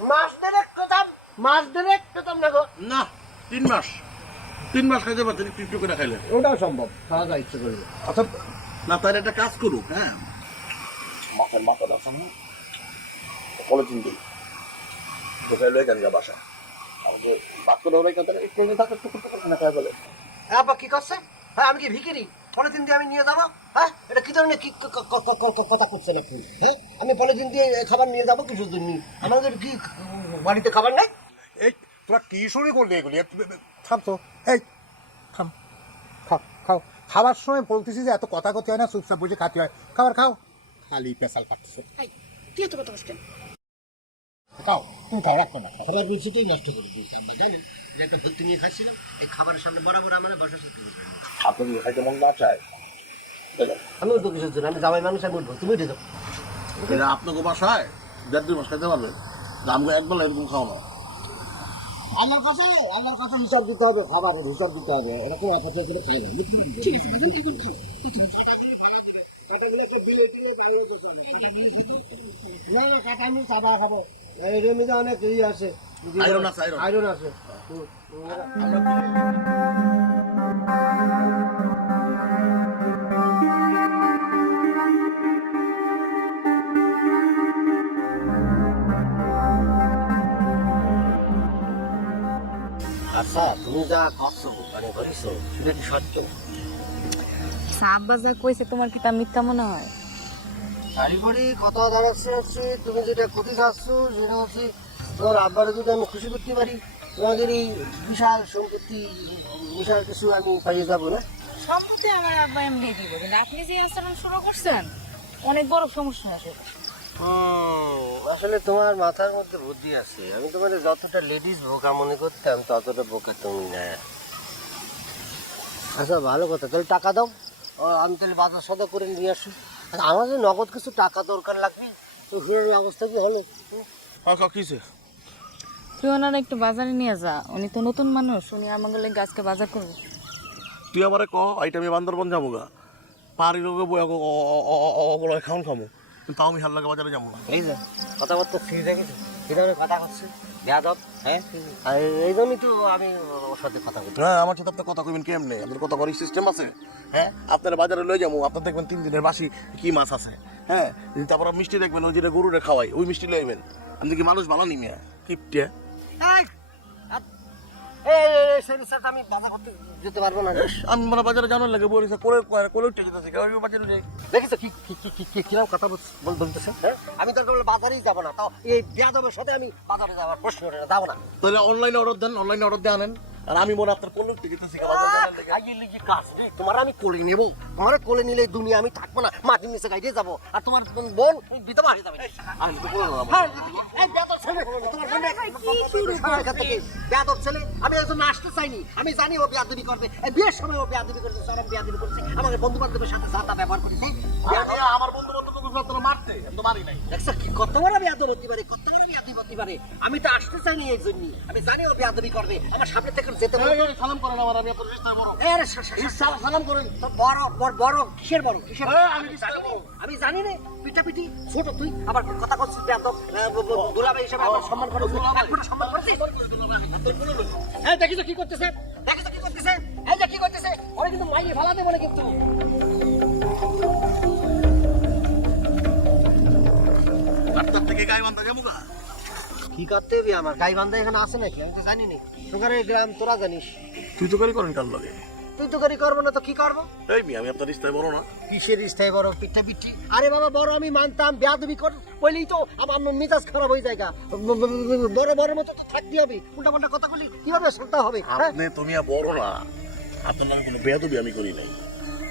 মাস দেড়েক খেতাম না গো। না, 3 মাস খাইতে পারতেন একটু করে খাইলে। ওটাও সম্ভব, খাওয়া যায় ইচ্ছে করবে। অর্থাৎ না, তাহলে একটা কাজ করুক। হ্যাঁ, মাথা দাও না, পলিথিন দিই ঢোকাই লয়ে গেল বাসা। আমাদের বাক্য ধরে একটু থাকে না খাই বলে। হ্যাঁ কি করছে? হ্যাঁ, আমি কি ভিখারি? পলিথিন দিয়ে আমি নিয়ে যাবো? হ্যাঁ, এটা কি ধরনের কি কথা করছেন আপনি? হ্যাঁ, আমি পলিথিন দিয়ে খাবার নিয়ে যাবো কিছুর জন্য? আমাদের কি বাড়িতে খাবার নাই? এই তোরা কি শুরু করলি এগুলি? থাম তো, এই থাম, খাও খাও। খাওয়ার সময় বলতেছি যে এত কথা করতে হয় না, চুপচাপ বুঝে খাতে হয়। খাবার খাও, খালি পেশাল কাটতেছে। তুই এত কথা বলছিস? খাও, তুমি খাও, রাখো না। খাবার বলছিটাই নষ্ট করে দিয়েছি আমরা, জানেন যে একটা ধরতে নিয়ে খাইছিলাম, এই খাবারের সামনে বরাবর আমাদের বসা শিখতে দিয়েছি। আপনি যদি খাইতে মন না চায় আমি উঠবো কিছুর জন্য, আমি জামাই মানুষ, আমি উঠবো, তুমি উঠে যাও। এটা আপনাকে বাসায় 1.5-2 মাস খাইতে পারবে। আমগো একবেলা এরকম খাও না। আল্লাহর কাছে হিসাব দিতে হবে, খাবারের হিসাব দিতে হবে, এরকম অপচয় করে খাই না। ঠিক আছে বাজান এগুলো খাও না না কাটা আমি সাদা খাবো, এই জমিতে অনেক ই আছে, আয়রন আছে, আয়রন। আয়রন আছে। আচ্ছা তুমি যা করছো মানে করিছো সেটা কি সত্য? আব্বা যা কইছে তোমার কি তা মিথ্যা মনে হয়? পারিবারি কথা দাঁড়াচ্ছে হচ্ছে তুমি যেটা ক্ষতি খাচ্ছ সেটা হচ্ছে তোমার আব্বারে যদি আমি খুশি করতে পারি তোমাদের এই বিশাল সম্পত্তি বিশাল কিছু আমি পাইয়ে যাবো না। সম্মতি আমার আব্বা এমনি দিব, কিন্তু আপনি যে আচরণ শুরু করছেন অনেক বড় সমস্যা আছে। আসলে তোমার মাথার মধ্যে বুদ্ধি আছে, আমি তোমার যতটা লেডিস বোকা মনে করতাম ততটা বোকা তুমি না। আচ্ছা ভালো কথা, তাহলে টাকা দাও, আমি তাহলে বাজার সদা করে নিয়ে আসি। আচ্ছা, আমার যে নগদ কিছু টাকা দরকার লাগবে, তো ফেরার ব্যবস্থা কি হলো? কিছে তুই ওনারা একটু বাজারে নিয়ে যা, উনি তো নতুন মানুষ, উনি আমাদের লেগে আজকে বাজার করবে। তুই আমারে ক আইটা আমি বান্দরবন যাবো গা, পাহাড়ি লোকে বই অগলয় খাওন খামো, কিন্তু আমি হাল লাগে বাজারে যাবো না। এই যে কথাবার্তা ফ্রি রেখেছি, কিভাবে কথা করছে বেয়াদব, হ্যাঁ আর এই জন্যই তো আমি ওর সাথে কথা বলছি। হ্যাঁ, আমার সাথে আপনার কথা কইবেন কেমনে? আপনার কথা করার সিস্টেম আছে? হ্যাঁ, আপনার বাজারে লয়ে যাবো, আপনার দেখবেন 3 দিনের বাসি কি মাছ আছে। হ্যাঁ, তারপর মিষ্টি দেখবেন, ওই যেটা গরুরে খাওয়াই ওই মিষ্টি লইবেন। আপনি কি মানুষ ভালো নিমিয়া কিপটে? আমি বাজার করতে যেতে পারবো না। আমি মানে বাজারে জানার লাগে বলিস কোলে উঠে যেতেছি, বাজারে যাই। দেখেছো কিরকম কথা বলতেছে? আমি তো বাজারেই যাবো না, তাও এই বেয়াদবের সাথে আমি বাজারে যাওয়ার প্রশ্ন ওঠে না, যাবো না। তাহলে অনলাইনে অর্ডার দেন, অনলাইনে অর্ডার দিয়ে আনেন, আর আমি মনে আপনার কোলে উঠে যেতেছি বাজার জানার লাগে। তোমার আমি কোলে নেবো, তোমার কোলে নিলে দুনিয়া আমি থাকবো না, মাটির নিচে গাইতে যাবো, আর তোমার বোন বিধবা হয়ে যাবে। আমি তো বললাম বেয়াদব ছেলে, আমি একজন আসতে চাইনি, আমি জানি ও বেয়াদবি করবে, বিয়ের সময় ও বেয়াদবি করছে, সরব বেয়াদবি করছে, আমাকে বন্ধু বান্ধবের সাথে যা তা ব্যবহার করেছে। আমার বন্ধু বান্ধব মারতে তো মারি নাই। দেখছো কি কত বড় বেয়াদব হতে পারে, কত বড় বেয়াদবি হতে পারে। আমি তো আসতে চাইনি এই জন্যই, আমি জানি ও বেয়াদবি করবে, আমার সামনে থেকে যেতে পারবে। সালাম করেন আমার, আমি আপনার রিস্তায় বড়। সালাম করেন তো, বড় বড় বড় কিসের বড়, কিসের? আমি রিস্তায় বড়। আমি জানি না, পিটাপিটি ছোট, তুই আবার কথা করছিস বেয়াদব, দুলাভাই হিসেবে আমার সম্মান করেছিস, সম্মান করেছিস। হ্যাঁ দেখিস কি করতেছে, দেখিস কি করতেছে, এই যে কি করতেছে, ওরে কিন্তু মাইরে ফালা দেবো না কিন্তু। আপনার থেকে গায়ে বান্ধা যাবো গা। কি করতে হবে আমার? গাইবান্ধা এখানে আছে নাকি? আমি তো জানি না, তোর এই গ্রাম তোরা জানিস। তুই তো গাড়ি করেন কার লাগে? তুই তো গাড়ি করবো না তো কি করবো? এই মি, আমি আপনার রিস্তায় বড় না? কিসের ইস্তায় বড়, পিঠা পিঠি? আরে বাবা বড় আমি মানতাম, বেয়াদবি কর বলেই তো আমার মেজাজ খারাপ হয়ে যায়। বড় বড় মতো তো থাকতে হবে, উল্টা পাল্টা কথা বলি কিভাবে শুনতে হবে? আপনি তুমি আর বড় না, আপনার নামে কোনো বেয়াদবি আমি করি নাই।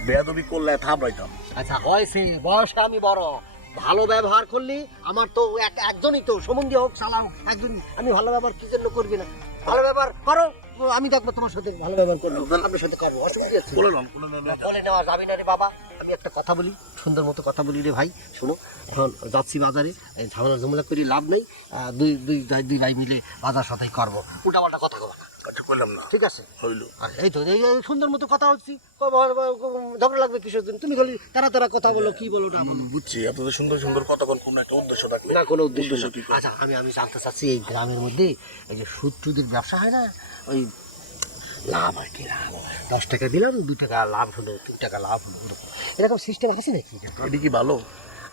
বেয়াদবি করলে থাপড়াইতাম। আচ্ছা হয়েছে, বয়সে আমি বড়, ভালো ব্যবহার করলি আমার তো একজনই তো, সম্বন্ধী হোক শালা হোক একজন, আমি ভালো ব্যবহার কি জন্য করবি না? ভালো ব্যবহার করো, আমি দেখবো তোমার সাথে ভালো ব্যবহার করবো, আপনার সাথে করবো, অসুবিধা আছে? বলে না বলে নেওয়া যাবে না রে বাবা। আমি একটা কথা বলি, সুন্দর মতো কথা বলি রে ভাই, শোনো। এখন যাচ্ছি বাজারে, ঝামেলা ঝামেলা করি লাভ নেই, দুই ভাই মিলে বাজার সাথেই করবো, উল্টা পাল্টা কথা কবা না, আচ্ছা করলাম না, ঠিক আছে? হইল। আর এই তো এই সুন্দর মতো কথা হচ্ছি, ঝগড়া লাগবে কিসের জন্য? তুমি খালি তারা তারা কথা বলো, কি বলো না বলো। বুঝছি, আপনাদের সুন্দর সুন্দর কথা কোনো একটা উদ্দেশ্য থাকলে। না কোনো উদ্দেশ্য কি? আচ্ছা আমি জানতে চাচ্ছি, এই গ্রামের মধ্যে এই যে সুদ টুদির ব্যবসা হয় না, ওই লাভ আর কি, লাভ 10 টাকা দিলাম 2 টাকা লাভ হলো, 3 টাকা লাভ হলো, এরকম সিস্টেম আছে নাকি? এটি কি ভালো?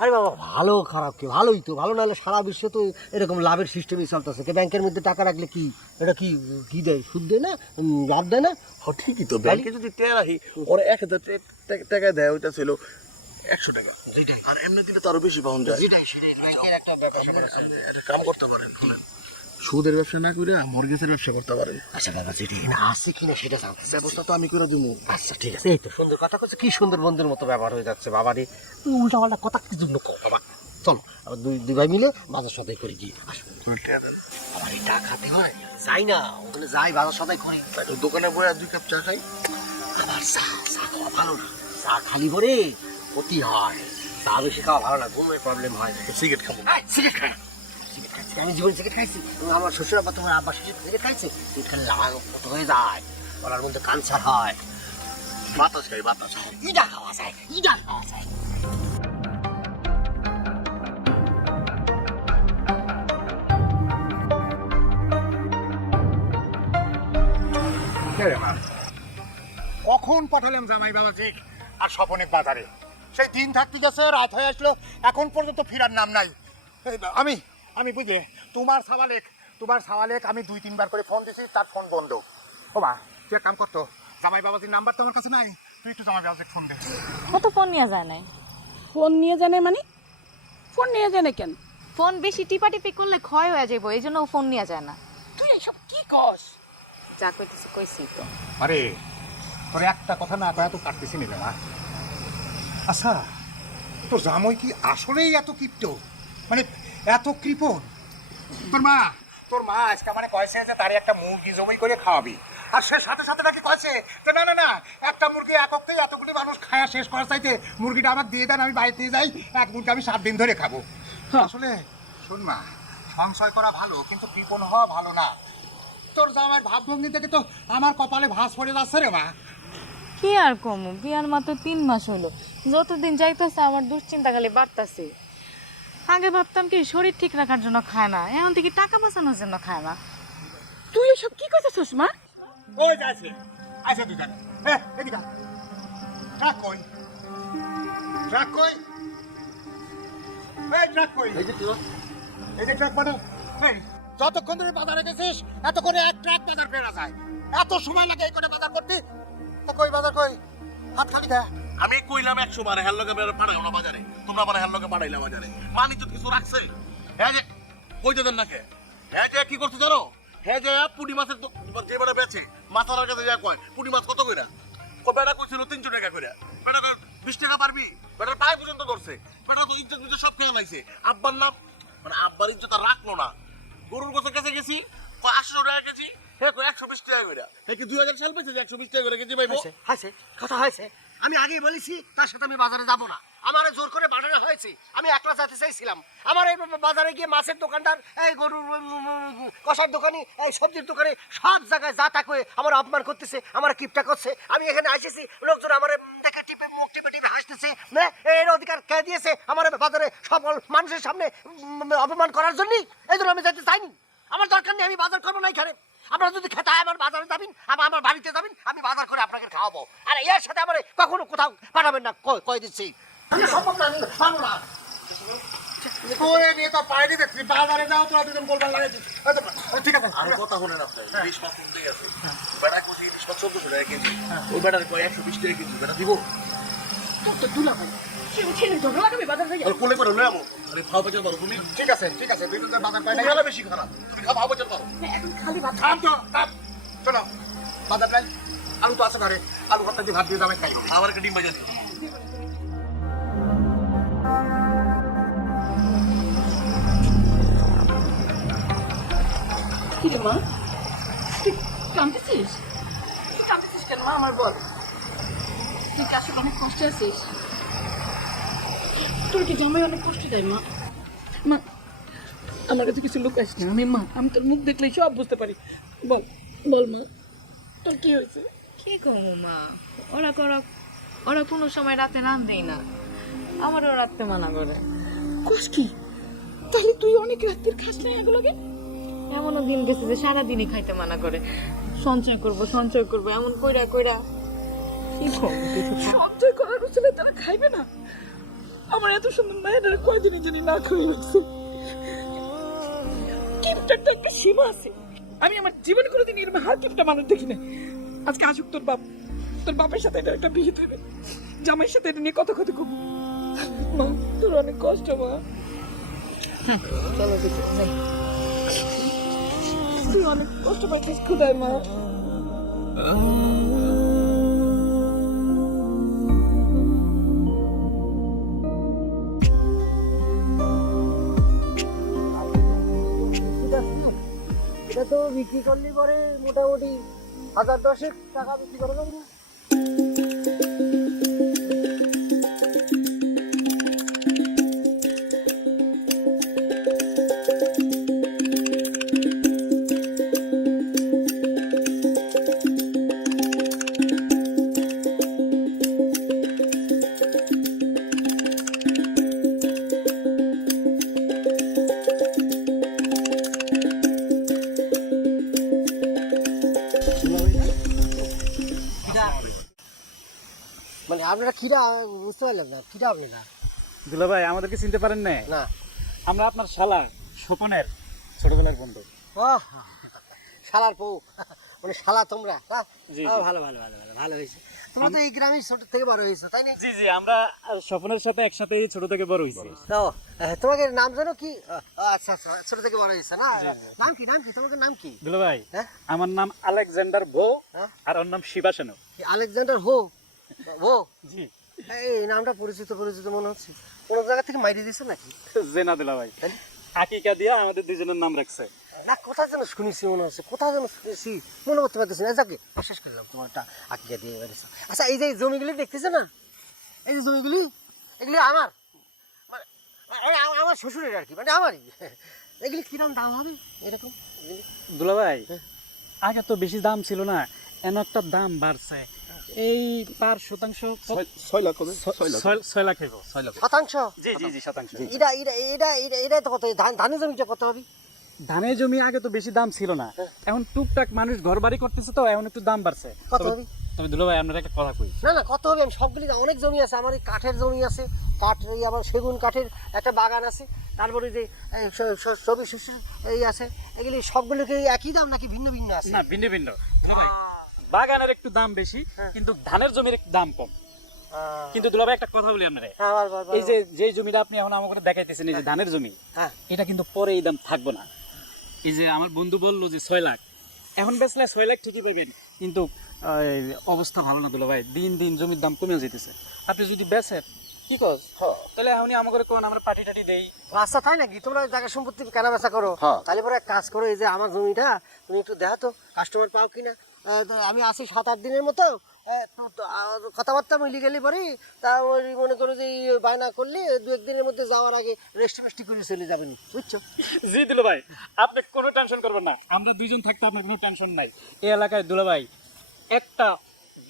আরে বাবা ভালো খারাপ কি, ভালোই তো, ভালো নাহলে সারা বিশ্বে তো এরকম লাভের সিস্টেমই চলতেছে। ব্যাংকের মধ্যে টাকা রাখলে কি এটা কি দেয়, সুদ দেয় না, লাভ দেয় না? ঠিকই তো, ব্যাংকে যদি টাকা রাখি ওরা 1000 টাকা দেয়, ওইটা ছিল 100 টাকা, আর এমনি দিলে তো আরো বেশি পাওয়া যায়। একটা কাম করতে পারেন, শুনেন, সুদের ব্যবসা না করে মর্গেজের ব্যবসা করতে পারেন। আচ্ছা বাবা যেটা এখানে আছে কিনা সেটা জানতে চাই। ব্যবস্থা তো আমি করে দিব। আচ্ছা ঠিক আছে, এই তো সুন্দর কথা করছে, কি সুন্দর বন্ধুর মতো ব্যবহার হয়ে যাচ্ছে বাবা রে। উল্টা পাল্টা কথা কি জন্য কও বাবা? চলো আবার দুই ভাই মিলে বাজার সদাই করে গিয়ে আসবো। আমার এই টাকা হয় যাই না, ওখানে যাই বাজার সদাই করি, দোকানে বসে 2 কাপ চা খাই। আবার চা খাওয়া ভালো না, চা খালি করে ক্ষতি হয়, চা বেশি খাওয়া ভালো না, ঘুমের প্রবলেম হয়। সিগারেট খাবো। সিগারেট খা, সিগারেট খাইছি, আমি জীবনে সিগারেট খাইছি, এবং আমার শ্বশুর আব্বা তোমার আব্বা সিগারেট খাইছে, পেট খালি লাল মতো হয়ে যায়, গলার মধ্যে ক্যান্সার হয়। বাতাস খাই বাতাস। ইটা খাওয়া যায়, ইটা খাওয়া যায়। কখন পাঠালাম জামাই বাবাজি আর স্বপনের বাজারে, সেই দিন থাকতে গেছে, রাত হয়ে আসলো, এখন পর্যন্ত ফিরার নাম নাই। আমি বুঝে তোমার সাওয়ালেক আমি 2-3 বার করে ফোন দিছি, তার ফোন বন্ধ। ও মা, তুই এক কাম করতো, জামাই বাবাজির নাম্বার তো আমার কাছে নাই, তুই একটু জামাই বাবাজিকে ফোন দে। ও তো ফোন নিয়ে যায় নাই। ফোন নিয়ে জানে মানে? ফোন নিয়ে জানে কেন? ফোন বেশি টিপাটিপি করলে ক্ষয় হয়ে যাবো, এই জন্য ও ফোন নিয়ে যায় না। তুই এসব কি কস? যা কইতেছি কইছি তো। আরে তোর একটা কথা না কয়া তো কাটতেছি নিলে মা। আচ্ছা, তোর জামাই কি আসলেই এত কিপ্ট, মানে এত কৃপণ? তোর মা আজকে মানে কয়েছে যে তার একটা মুরগি জবাই করে খাওয়াবি, আর সে সাথে সাথে নাকি কয়েছে যে না না না, একটা মুরগি এককতেই এতগুলি মানুষ খায়া শেষ করার চাইতে মুরগিটা আমার দিয়ে দেন, আমি বাড়িতে যাই, এক মুরগি আমি 7 দিন ধরে খাবো। আসলে শোন মা, সংশয় করা ভালো, কিন্তু কৃপণ হওয়া ভালো না। তোর জামাইয়ের ভাবভঙ্গি থেকে তো আমার কপালে ভাঁজ পড়ে যাচ্ছে রে মা। কি আর কমু, বিয়ার মাত্র 3 মাস হইলো, যতদিন যাইতেছে আমার দুশ্চিন্তা খালি বাড়তাছে। আগে ভাবতাম কি শরীর ঠিক রাখার জন্য খায় না, এখন থেকে টাকা বাঁচানোর জন্য খায় না। তুই এসব কি কইতেছস মা? ওই যাচ্ছে আচ্ছা তুই জানে এদিকে ট্রাক কই, ট্রাক কই, এই ট্রাক কই, এই যে তুই এই যে ট্রাক মানে এই যতক্ষণ ধরে বাজারে গেছিস এত করে এক ট্রাক বাজার ফেরা যায়, এত সময় লাগে এই করে বাজার করতে? তা কই বাজার কই, হাত খালি খা। আমি কইলাম 100 বার হেল লগে পাঠাইও না বাজারে, তোমরা মানে হেল লগে পাঠাইলা বাজারে, মানি তো কিছু রাখছে? হ্যাঁ যে কইতে দেন নাকে, হ্যাঁ যে কি করতে জানো, হ্যাঁ যে পুঁটি মাছের যে বেড়া বেচে মাথার কাছে যা কয় পুঁটি মাছ কত কইরা, বেড়া কইছিল 300 টাকা কইরা, বেড়া 20 টাকা পারবি, বেড়ার পায়ে পর্যন্ত ধরছে, বেড়া তো ইজ্জত মিজ্জত সব খেয়ে লাইছে। আব্বার নাম মানে আব্বার ইজ্জত আর রাখলো না। গরুর গোছের কাছে গেছি 800 টাকা কেজি, হ্যাঁ 120 টাকা কইরা, হ্যাঁ কি 2000 সাল পেয়েছে 120 টাকা করে কেজি পাইবো? হয়েছে, কথা হয়েছে। আমি আগেই বলেছি তার সাথে আমি বাজারে যাব না, আমার জোর করে বাজারে হয়েছে, আমি একলা যেতে চাইছিলাম। আমার এই বাজারে গিয়ে মাছের দোকানদার, এই গরুর কষার দোকানি, এই সবজির দোকানে সব জায়গায় যা তা করে আমার অপমান করতেছে, আমার কিপটা করছে। আমি এখানে আসেছি, লোকজন আমার দেখে টিপে মুখ টিপে টিপে হাসতেছে, এর অধিকার কে দিয়েছে আমার বাজারে সকল মানুষের সামনে অপমান করার জন্যই? এই জন্য আমি যেতে চাইনি, আমার দরকার নেই, আমি বাজার করবো না এখানে। আপনারা যদি খেতে হয় আমার বাজারে যাবেন, আমার বাড়িতে যাবেন, আমি বাজার করে আপনাকে খাওয়াবো, আর এর সাথে আমার কখনো কোথাও পাঠাবেন না, কই দিচ্ছি। আমি সম্ভব না, পারবো না। তোরে নিয়ে তো পাইনি দেখছি, বাজারে যাও তোরা দুজন বলবার লাগাইছিস। ঠিক আছে, আর কথা শুনেন আপনি, ইলিশ মাছ কিনতে গেছে, বেড়া কইছি ইলিশ মাছ 1400 টাকা কেজি, ওই বেড়ার কয় 120 টাকা কেজি, বেড়া দিব? তোর তো দুলা ভাই, ছেলে ঝগড়া লাগাবে বাজার যাই। আর কোলে করে লয়ে আমো, আরে খাও বাজার পারো তুমি? ঠিক আছে, ঠিক আছে, দুই দুজন বাজার পাই না। তুমি হলে বেশি খারাপ, তুমি খাও বাজার পারো? খালি ভাত। থাম তো, থাম। শোনো, বাজার নাই, আলু তো আছে ঘরে, আলু ভর্তা দিয়ে ভাত দিয়ে যাবে খাই। আমার একটা ডিম বাজার দিও। কি রে মা, তুই কাঁদতেছিস? তুই কাঁদতেছিস কেন মা, আমার বল। তুই কি আসলে অনেক কষ্টে আছিস? তোর কি জামাই অনেক কষ্ট দেয় মা? মা, আমার কাছে কিছু লোক আসছে, আমি তোর মুখ দেখলেই সব বুঝতে পারি। বল বল মা, তোর কি হয়েছে? কি করবো মা, ওরা কোনো সময় রাতে রান্ধেই না, আমারও রাখতে মানা করে। কষ্ট কি? তাহলে তুই অনেক রাত্রির খাস না এগুলোকে? এমনও দিন গেছে যে সারাদিনই খাইতে মানা করে, সঞ্চয় করবো এমন কইরা কি করবো কিছু তো। সঞ্চয় করার উচিলে তারা খাইবে না? আমার এত সুন্দর মায়েরা কয়দিনই জানি না খাই রাখছে। কিপটার তো একটা সীমা আছে। আমি আমার জীবনে কোনোদিন এরকম হার কিপটা মানুষ দেখি না। আজকে আসুক তোর বাপের সাথে এটা একটা বিহিত হবে, জামাইয়ের সাথে এটা নিয়ে কথা কব। মা, তোর অনেক কষ্ট মা। চলো দেখি যাই। তুই অনেক কষ্ট পাইছিস খুদায় মা। এটা তো বিক্রি করলে পরে মোটামুটি 1000-10 টাকা বিক্রি করা যাবে না? মানে আপনারা কিরা বুঝতে পারলাম না, কিরা আপনি না? দুলা ভাই আমাদেরকে চিনতে পারেন না? না। আমরা আপনার শালা স্বপনের ছোটবেলার বন্ধু। ও শালার পৌ, মানে শালা তোমরা? জি, ও, ভালো ভালো ভালো ভালো ভালো হয়েছে। তোমরা তো এই গ্রামের ছোট থেকে বড় হয়েছো, তাই না? জি জি, আমরা স্বপনের সাথে একসাথে ছোট থেকে বড় হয়েছি। তো তোমাকে নাম জানো কি? আচ্ছা আচ্ছা, ছোট থেকে বড় হয়েছে না? নাম কি, নাম কি তোমাকে, নাম কি? দুলা ভাই হ্যাঁ? আমার নাম আলেকজান্ডার ভো, হ্যাঁ? আর ওর নাম শিবাসেন। আলেকজান্ডার হো হো? জি। এই নামটা পরিচিত পরিচিত মনে হচ্ছে, কোন জায়গা থেকে মাইরে দিছে নাকি? যে না দুলা ভাই, আকিকা দিয়া আমাদের দুজনের নাম রাখছে। না, কোথায় যেন শুনেছি মনে হচ্ছে, কোথায় যেন শুনেছি, মনে করতে পারতেছি না। যাকে শেষ করলাম, তোমারটা আকিকা দিয়ে বেড়েছে। আচ্ছা, এই যে জমিগুলি দেখতেছে না, এই যে জমিগুলি, এগুলি আমার, মানে আমার শ্বশুরের আর কি, মানে আমারই। এগুলি কিরম দাম হবে এরকম? দুলা ভাই আগে তো বেশি দাম ছিল না, এন একটা দাম বাড়ছে। এই পার শতাংশ 6 লাখ হবে, 6 লাখ হইব। 6 লাখ। শতাংশ? জি জি জি, শতাংশ। এটা এটা এটা এটা এটা তো কত? ধানের জমিটা কত হবে? ধানের জমি আগে তো বেশি দাম ছিল না, এখন টুকটাক মানুষ ঘর বাড়ি করতেছে তো এখন একটু দাম বাড়ছে। কত হবে? তবে দুলা ভাই আপনার একটা কথা কই, না না, কত হবে? আমি সবগুলি, অনেক জমি আছে আমার, এই কাঠের জমি আছে, কাঠ, এই আমার সেগুন কাঠের একটা বাগান আছে, তারপরে যে সবই শ্বশুর এই আছে, এগুলি সবগুলোকে একই দাম নাকি ভিন্ন ভিন্ন আছে? না ভিন্ন ভিন্ন। দুলা ভাই, বাগানের একটু দাম বেশি কিন্তু ধানের জমির একটু দাম কম। কিন্তু দুলা ভাই একটা কথা বলি আপনারে, হ্যাঁ, বল। এই যে জমিটা আপনি এখন আমাকে দেখাইতেছেন, এই যে ধানের জমি, হ্যাঁ। এটা কিন্তু পরে এই দাম থাকবে না। এই যে আমার বন্ধু বললো যে 6 লাখ, এখন বেচলে 6 লাখ ঠিকই পাবেন, কিন্তু অবস্থা ভালো না দুলা ভাই, দিন দিন জমির দাম কমে যেতেছে। আপনি যদি বেচেন কি কস, তাহলে এখনই আমাকে কোন আমরা পার্টি টাটি দেই। আচ্ছা, তাই নাকি? তোমরা জায়গা সম্পত্তি কেনা বেচা করো? হ্যাঁ। তাহলে পরে এক কাজ করো, এই যে আমার জমিটা তুমি একটু দেখা তো, কাস্টমার পাও কিনা। তো আমি আসি 7-8 দিনের মতো, কথাবার্তা মিলি গেলে পরে তা ওই মনে করো যে বায়না করলে 2-1 দিনের মধ্যে যাওয়ার আগে রেস্টি করে চলে যাবেন, বুঝছো? জি দুলা ভাই, আপনি কোনো টেনশন করবেন না, আমরা দুইজন থাকতে আপনার কোনো টেনশন নাই। এই এলাকায় দুলা ভাই একটা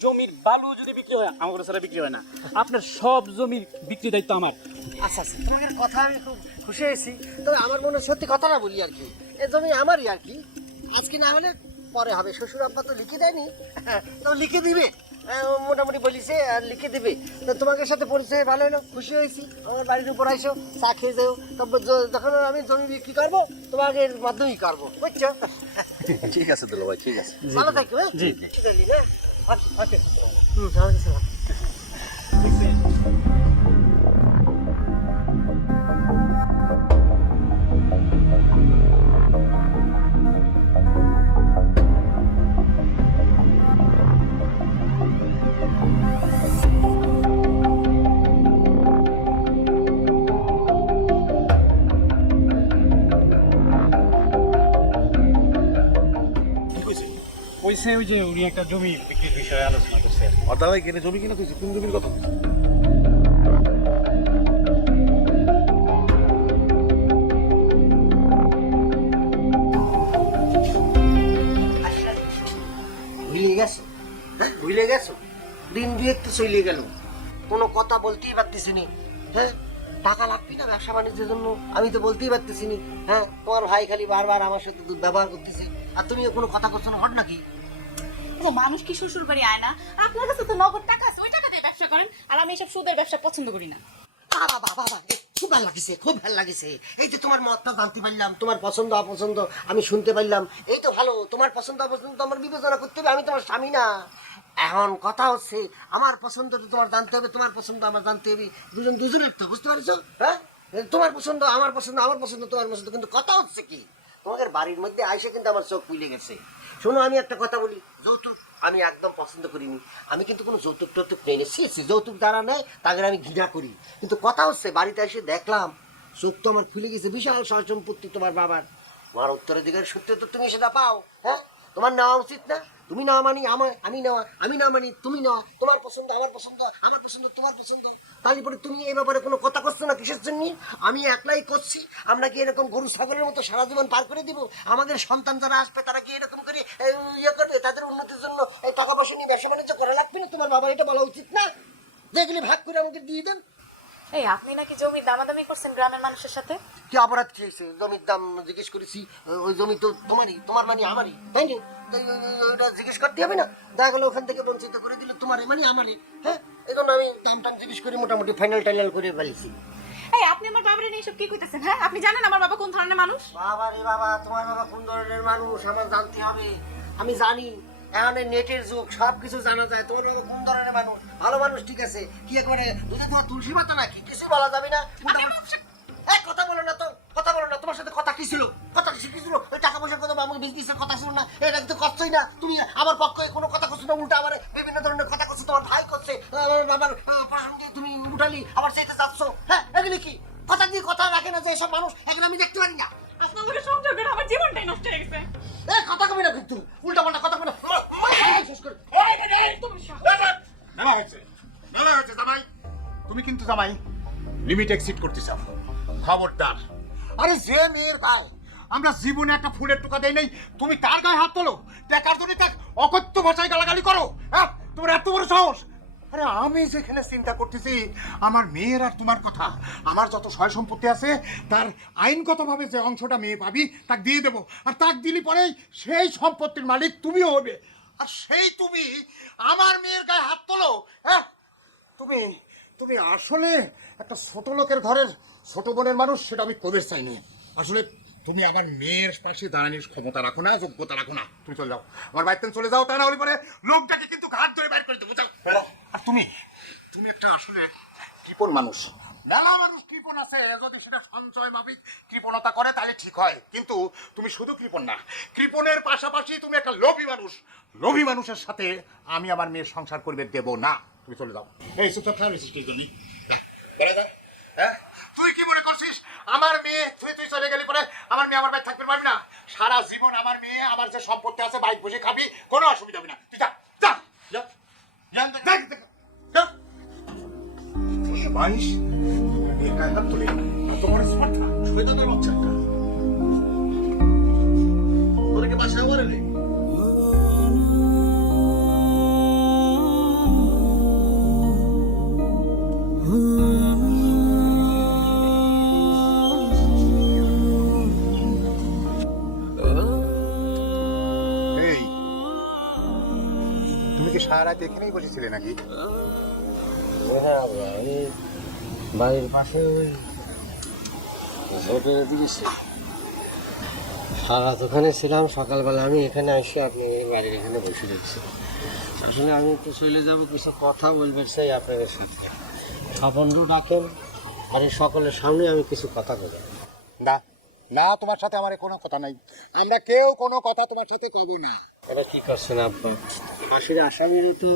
জমির বালু যদি বিক্রি হয় আমাদের সারা বিক্রি হয় না, আপনার সব জমির বিক্রি দায়িত্ব আমার। আচ্ছা আচ্ছা, তোমাদের কথা আমি খুব খুশি হয়েছি। তবে আমার মনে হয় সত্যি কথাটা বলি আর কি, এই জমি আমারই আর কি, আজকে না হলে পরে হবে। শ্বশুর আব্বা তো লিখে দেয়নি, তো লিখে দিবে, মোটামুটি বলিছে আর লিখে দিবে। তো তোমাদের সাথে পরিচয় ভালো হলো, খুশি হয়েছি। আমার বাড়ির উপর আইসো, চা খেয়ে যাও, তারপর যখন আমি জমি বিক্রি করবো তোমাকে মাধ্যমেই করবো, বুঝছো? ঠিক আছে দুলা ভাই, ঠিক আছে। ভালো থাকো। জি ঠিক আছে, হ্যাঁ? ওকে। আমাকে সালাম। কইছে ওই যে উনি একটা জমি বিক্রির বিষয়ে আলোচনা করছে। আর দাদা কিনে জমি কিনা কইছি, কোন জমির কথা? ভুলে গেছো? হ্যাঁ, ভুলে গেছো? দিন 2-1 তো চলে গেল, কোনো কথা বলতেই পারতেছি নি। হ্যাঁ, টাকা লাগবে না ব্যবসা বাণিজ্যের জন্য, আমি তো বলতেই পারতেছি নি। হ্যাঁ, তোমার ভাই খালি বারবার আমার সাথে ব্যবহার করতেছে, আর তুমিও কোনো কথা করছো না, ঘট নাকি? আচ্ছা, মানুষ কি শ্বশুর বাড়ি আয় না? আপনার কাছে তো নগদ টাকা আছে, ওই টাকা দিয়ে ব্যবসা করেন। আর আমি এইসব সুদের ব্যবসা পছন্দ করি না। বাবা বাবা বাবা, খুব ভালো লাগিছে, খুব ভালো লাগিছে। এই যে তোমার মতটা জানতে পারলাম, তোমার পছন্দ অপছন্দ আমি শুনতে পারলাম, এই তো ভালো। তোমার পছন্দ অপছন্দ আমার বিবেচনা করতে হবে, আমি তোমার স্বামী না। এখন কথা হচ্ছে, আমার পছন্দটা তোমার জানতে হবে, তোমার পছন্দ আমার জানতে হবে, দুজনের তো, বুঝতে পারছো? হ্যাঁ, তোমার পছন্দ আমার পছন্দ, আমার পছন্দ তোমার পছন্দ, কিন্তু কথা হচ্ছে কি, তোমাদের বাড়ির মধ্যে আইসে কিন্তু আমার চোখ মিলে গেছে। শোনো, আমি একটা কথা বলি, যৌতুক আমি একদম পছন্দ করিনি। আমি কিন্তু কোনো যৌতুক টৌতুক নেই, যৌতুক যারা নেয় তাদের আমি ঘৃণা করি। কিন্তু কথা হচ্ছে, বাড়িতে এসে দেখলাম, চোখ তো আমার খুলে গেছে, বিশাল সয় সম্পত্তি তোমার বাবার। আমার উত্তরাধিকারের সূত্রে তো তুমি সেটা পাও। হ্যাঁ, তোমার নেওয়া উচিত না? তুমি না মানি আমি নেওয়া, আমি না মানি তুমি নেওয়া, তোমার পছন্দ আমার পছন্দ, আমার পছন্দ তোমার পছন্দ। তাহলে পরে তুমি এই ব্যাপারে কোনো কথা করছো না, কিসের জন্য? আমি একলাই করছি। আমরা কি এরকম গরু ছাগলের মতো সারা জীবন পার করে দিব? আমাদের সন্তান যারা আসবে তারা কি এরকম করে ইয়ে করবে? তাদের উন্নতির জন্য এই টাকা পয়সা নিয়ে ব্যবসা বাণিজ্য করা লাগবে না? তোমার বাবা এটা বলা উচিত না? যেগুলি ভাগ করে আমাকে দিয়ে দেন। এই আপনি নাকি জমির দামাদামি করছেন গ্রামের মানুষের সাথে? কি অপরাধ খেয়েছে? জমির দাম জিজ্ঞেস করেছি, ওই জমি তো তোমারই, তোমার মানে আমারই, তাই না? ওটা জিজ্ঞেস করতে হবে না? দেখা গেলো ওখান থেকে বঞ্চিত করে দিলে তোমার মানে আমারই। হ্যাঁ, এখন আমি দাম টাম জিজ্ঞেস করে মোটামুটি ফাইনাল টাইনাল করে ফেলেছি। এই আপনি আমার বাবারে নিয়ে এসব কি কইতেছেন? হ্যাঁ, আপনি জানেন আমার বাবা কোন ধরনের মানুষ? বাবা রে বাবা, তোমার বাবা কোন ধরনের মানুষ আমার জানতে হবে। আমি জানি এখন নেটের যুগ, সব কিছু জানা যায়। তোমার বাবা কোন ধরনের মানুষ? ভালো মানুষ, ঠিক আছে। কি একবারে দুধে তোমার তুলসী পাতা নাকি? কিছু বলা যাবে না। এই কথা বলো না তো, কথা বলো না। তোমার সাথে কথা কি ছিল? কথা কি ছিল? ওই টাকা পয়সার কথা, আমাকে বিজনেসের কথা ছিল না? এটা তো করছোই না তুমি। আমার পক্ষে কোনো কথা করছো না, উল্টা আমার বিভিন্ন ধরনের কথা করছো। তোমার ভাই করছে, আমার প্রসঙ্গে তুমি উঠালি, আবার চাইতে যাচ্ছ। হ্যাঁ, এগুলি কি কথা দিয়ে কথা রাখে না যে এসব মানুষ? এখন আমি দেখতে পারি না। আপনার লোকের সংসার করে আমার জীবনটাই নষ্ট হয়ে গেছে। এই কথা কবে না কিন্তু, উল্টা পাল্টা কথা কবে না। শেষ করে মেলা হয়েছে, মেলা হয়েছে জামাই। তুমি কিন্তু জামাই লিমিট এক্সিড করতে চাও, খবরদার। আরে যে মেয়ের ভাই আমরা জীবনে একটা ফুলের টোকা দেই নাই, তুমি তার গায়ে হাত তোলো, টাকার জন্য তার অকথ্য ভাষায় গালাগালি করো। হ্যাঁ, তোমার এত বড় সাহস! আরে আমি যেখানে চিন্তা করতেছি আমার মেয়ের আর তোমার কথা, আমার যত সয় সম্পত্তি আছে তার আইনগতভাবে যে অংশটা মেয়ে পাবি তাকে দিয়ে দেবো, আর তাকে দিলি পরেই সেই সম্পত্তির মালিক তুমিও হবে। আর সেই তুমি আমার মেয়ের গায়ে হাত তোলো? হ্যাঁ, তুমি তুমি আসলে একটা ছোট লোকের ঘরের ছোট বোনের মানুষ, সেটা আমি কবে চাইনি। আসলে তুমি আমার মেয়ের পাশে দাঁড়ানোর ক্ষমতা রাখো না, যোগ্যতা রাখো না। তুমি চলে যাও, আমার বাড়িতে চলে যাও, তা না হলে পরে লোকটাকে কিন্তু ঘাট ধরে বাইর করে দেবো। যাও। আর তুমি তুমি একটা আসলে কৃপণ মানুষ। মেলা মানুষ কৃপণ আছে, যদি সেটা সঞ্চয় মাফিক কৃপণতা করে তাহলে ঠিক হয়, কিন্তু তুমি শুধু কৃপণ না, কৃপণের পাশাপাশি তুমি একটা লোভী মানুষ। লোভী মানুষের সাথে আমি আমার মেয়ের সংসার করবে দেব না। তুমি চলে যাও। এই চুপচাপ খাওয়া রয়েছিস তুই জন্য? তুই কি মনে করছিস আমার মেয়ে তুই তুই চলে গেলি পরে আমার মেয়ে আমার বাড়ি থাকতে পারবি না? সারা জীবন আমার মেয়ে আমার যে সম্পত্তি আছে বাইক বসে খাবি, কোনো অসুবিধা হবে না। তুই যা যা যা যা। মানুষ একা হাত তুলে তোমার স্পর্ধা শয়তানের বাচ্চা একটা। তোরা কি বাসায় আমার নেই? এই তুমি কি সারা রাত এখানেই বসেছিলে নাকি? হ্যাঁ, আমি বাড়ির পাশে ওই হোটেলের দিকে সারা ওখানে ছিলাম। সকালবেলা আমি এখানে এসে আপনি বাড়ির এখানে বসে দেখছি। আসলে আমি তো চলে যাব, কিছু কথা বলবেন চাই আপনাদের সাথে। স্বপনও ডাকেন, আর এই সকলের সামনে আমি কিছু কথা বলবো। না না, তোমার সাথে আমার কোনো কথা নাই, আমরা কেউ কোনো কথা তোমার সাথে কব না। এটা কি করছেন আপনি? আসলে আসামিরও তো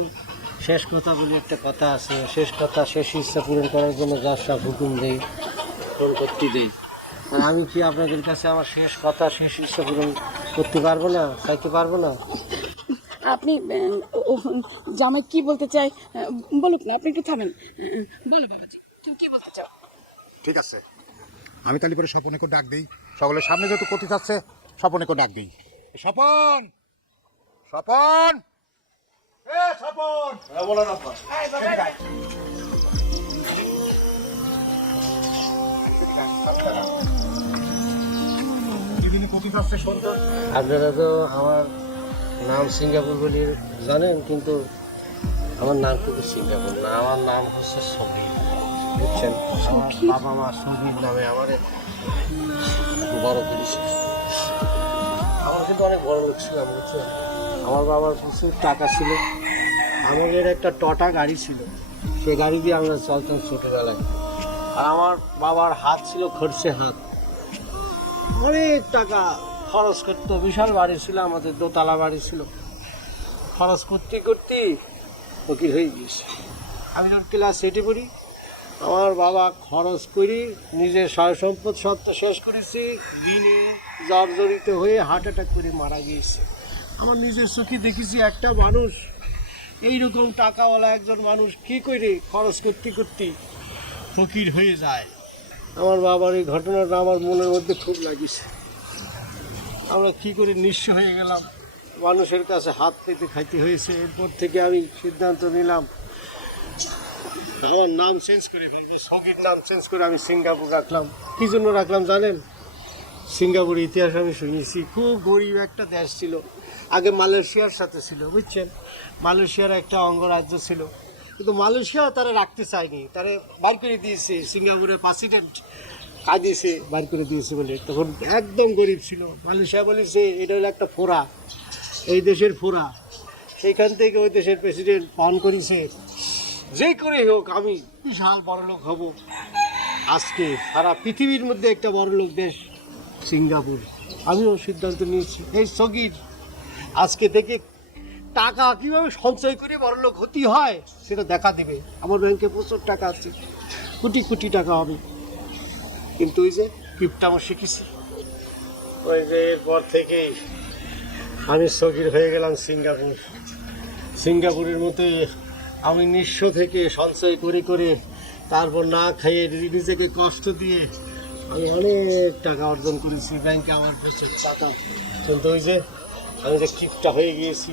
শেষ কথা বলে একটা কথা আছে, শেষ কথা শেষ ইচ্ছা পূরণ করার জন্য যার সব হুকুম দেই, ফোন করতে দেই। আর আমি কি আপনাদের কাছে আমার শেষ কথা শেষ ইচ্ছা পূরণ করতে পারবো না, চাইতে পারবো না? আপনি জামাই কি বলতে চাই বলুক না, আপনি একটু থামেন। বলো বাবাজি, তুমি কি বলতে চাও? ঠিক আছে, আমি তাহলে পরে স্বপনেকে ডাক দিই। সকলের সামনে যত কথি যাচ্ছে স্বপনেকে ডাক দিই। স্বপন, স্বপন, এ স্বপন। বলো না আপা। যেদিনে কথি যাচ্ছে সুন্দর। আপনারা তো আমার নাম সিঙ্গাপুর বলে জানেন, কিন্তু আমার নাম কিন্তু সিঙ্গাপুর না, আমার নাম হচ্ছে সবির। বুঝছেন, আমার বাবা মা সবির নামে আমার বড় করেছে। আমার কিন্তু অনেক বড় লোক ছিলাম, বুঝছেন। আমার বাবার প্রচুর টাকা ছিল, আমাদের একটা টটা গাড়ি ছিল, সে গাড়ি দিয়ে আমরা চলতাম ছোটোবেলায়। আর আমার বাবার হাত ছিল খরচে হাত, অনেক টাকা খরচ করতো। বিশাল বাড়ি ছিল আমাদের, দোতলা বাড়ি ছিল। খরচ করতে করতে ফকির হয়ে গেছে। আমি যখন ক্লাস 8-এ পড়ি, আমার বাবা খরচ করি নিজের সয় সম্পদ সব তো শেষ করেছি, দিনে জর্জরিত হয়ে হার্ট অ্যাটাক করে মারা গিয়েছে। আমার নিজের চোখে দেখেছি একটা মানুষ, এইরকম টাকাওয়ালা একজন মানুষ কী করে খরচ করতে করতে ফকির হয়ে যায়। আমার বাবার এই ঘটনাটা আমার মনের মধ্যে খুব লাগিছে। আমরা কী করে নিঃস্ব হয়ে গেলাম, মানুষের কাছে হাত পেতে খাইতে হয়েছে। এরপর থেকে আমি সিদ্ধান্ত নিলাম আমার নাম চেঞ্জ করে ফেলবো, সগির নাম চেঞ্জ করে আমি সিঙ্গাপুর রাখলাম। কী জন্য রাখলাম জানেন? সিঙ্গাপুরের ইতিহাস আমি শুনেছি, খুব গরিব একটা দেশ ছিল, আগে মালয়েশিয়ার সাথে ছিল, বুঝছেন। মালয়েশিয়ার একটা অঙ্গরাজ্য ছিল, কিন্তু মালয়েশিয়া তারা রাখতে চায়নি, তারা বার করে দিয়েছে। সিঙ্গাপুরের প্রেসিডেন্ট কাঁদিয়েছে, বার করে দিয়েছে বলে। তখন একদম গরিব ছিল। মালয়েশিয়া বলেছে এটা হলো একটা ফোড়া, এই দেশের ফোড়া। সেইখান থেকে ওই দেশের প্রেসিডেন্ট পান করেছে যে করে হোক আমি বিশাল বড়লোক হব। আজকে সারা পৃথিবীর মধ্যে একটা বড়লোক দেশ সিঙ্গাপুর। আমিও সিদ্ধান্ত নিয়েছি এই সগির আজকে থেকে টাকা কীভাবে সঞ্চয় করে বড়লোক হতে হয় সেটা দেখা দেবে। আমার ব্যাংকে প্রচুর টাকা আছে, কোটি কোটি টাকা হবে। কিন্তু ওই যে কিপটা আমার শিখেছি, ওই যে এরপর থেকেই আমি সগির হয়ে গেলাম সিঙ্গাপুর। সিঙ্গাপুরের মতো আমি নিঃস্ব থেকে সঞ্চয় করে করে তারপর না খাইয়ে নিজেকে কষ্ট দিয়ে আমি অনেক টাকা অর্জন করেছি। ব্যাংকে আমার প্রচুর টাকা। কিন্তু ওই যে আমি যে কিপটা হয়ে গিয়েছি,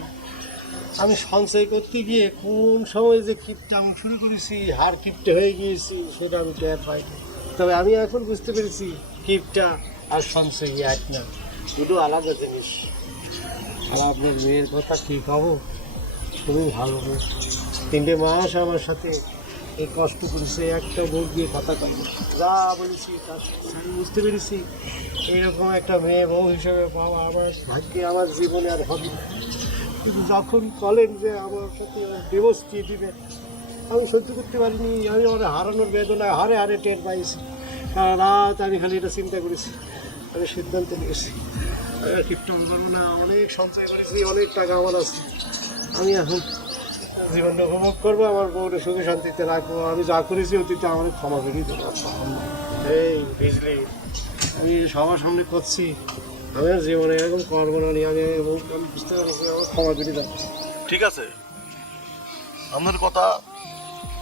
আমি সঞ্চয় করতে গিয়ে কোন সময় যে কিপটা আমি শুরু করেছি, হার কিপটা হয়ে গিয়েছি সেটা আমি টের পাইনি। তবে আমি এখন বুঝতে পেরেছি কিপটা আর সঞ্চয় এক না, দুটো আলাদা জিনিস। আর আপনার মেয়ের কথা কী খাবো, খুবই ভালো মেয়ে। 3 মাস আমার সাথে এই কষ্ট করেছে, একটা মুখ দিয়ে কথা কয় না। যা বলেছি তার আমি বুঝতে পেরেছি এইরকম একটা মেয়ে বউ হিসেবে পাওয়া আমার ভাগ্যে, আমার জীবনে আর হবে না। কিন্তু যখন বলেন যে আমার সাথে ডিভোর্স দিয়ে দিবে, আমি সহ্য করতে পারিনি। আমি আমার হারানোর বেদনা হারে হারে টের পাইছি। সারা রাত আমি খালি এটা চিন্তা করেছি। আমি সিদ্ধান্ত নিয়েছি কিপটন করবো না। অনেক সঞ্চয় করেছি, অনেক টাকা আমার আছে। আমি এখন জীবনটা উপভোগ করবো, আমার বউটা সুখে শান্তিতে রাখবো। আমি যা করেছি অতীতে আমার ক্ষমা করে দেবো। এই বুঝলি, আমি সবার সামনে করছি, আমি আর জীবনে এরকম করবো না। আমি বুঝতে পারছি, আমার ক্ষমা করে যাচ্ছি। ঠিক আছে, আপনার কথা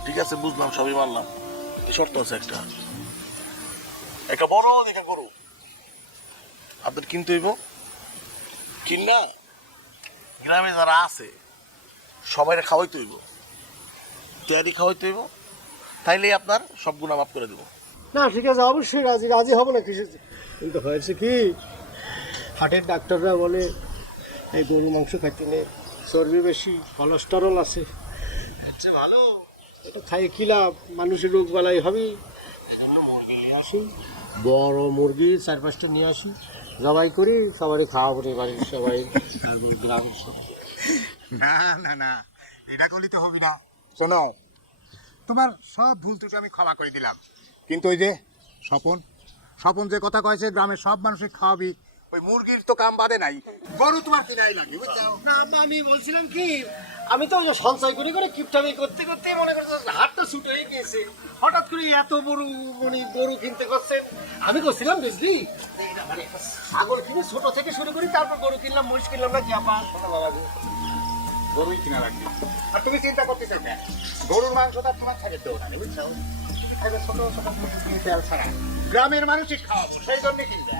ঠিক আছে, বুঝলাম, সবই মানলাম। এই শর্ত আছে একটা বড় দেখা করু আপনার কিনতে হইব। কিনা গ্রামে যারা আছে সবাই খাওয়াইতে হইব, তৈরি খাওয়াইতে হইব, তাইলেই আপনার সব গুণা মাফ করে দেব। না ঠিক আছে, অবশ্যই রাজি রাজি হবো না কিছু। কিন্তু হয়েছে কি, হাটের ডাক্তাররা বলে এই গরু মাংস খাইতে নেই, চর্বি বেশি, কোলেস্টেরল আছে। আচ্ছা ভালো, এটা খাইয়ে কী লাভ, মানুষের রোগ বালাই হবে। মুরগি নিয়ে আসি, বড় মুরগি 4-5টা নিয়ে আসি, জবাই করি, সবারই খাওয়াবো রে, বাড়ির সবাই, গ্রামের সব। না না না, এটা করলে তো হবি না। শোনো, তোমার সব ভুল ত্রুটি আমি ক্ষমা করে দিলাম, কিন্তু ওই যে স্বপন স্বপন যে কথা কয়েছে গ্রামের সব মানুষের খাওয়াবি, ওই মুরগির তো কাম বাদে নাই, গরু তোমার কিনাই লাগে, বুঝছো? না আম্মা, আমি বলছিলাম কি, আমি তো ওই যে সঞ্চয় করে করে কিপটামি করতে করতে মনে করছি হাতটা ছুট হয়ে গিয়েছে। হঠাৎ করে এত বড় মানে গরু কিনতে করছেন। আমি করছিলাম বুঝলি, মানে ছাগল কিনে ছোট থেকে শুরু করি, তারপর গরু কিনলাম, মহিষ কিনলাম না কি আবার শোনো বাবা, গরুই কিনা লাগবে। আর তুমি চিন্তা করতেছো কেন? গরুর মাংসটা তোমার থাকে তো বুঝছো? ছোট ছোট তেল ছাড়া গ্রামের মানুষই খাওয়াবো, সেই জন্য কিনবে।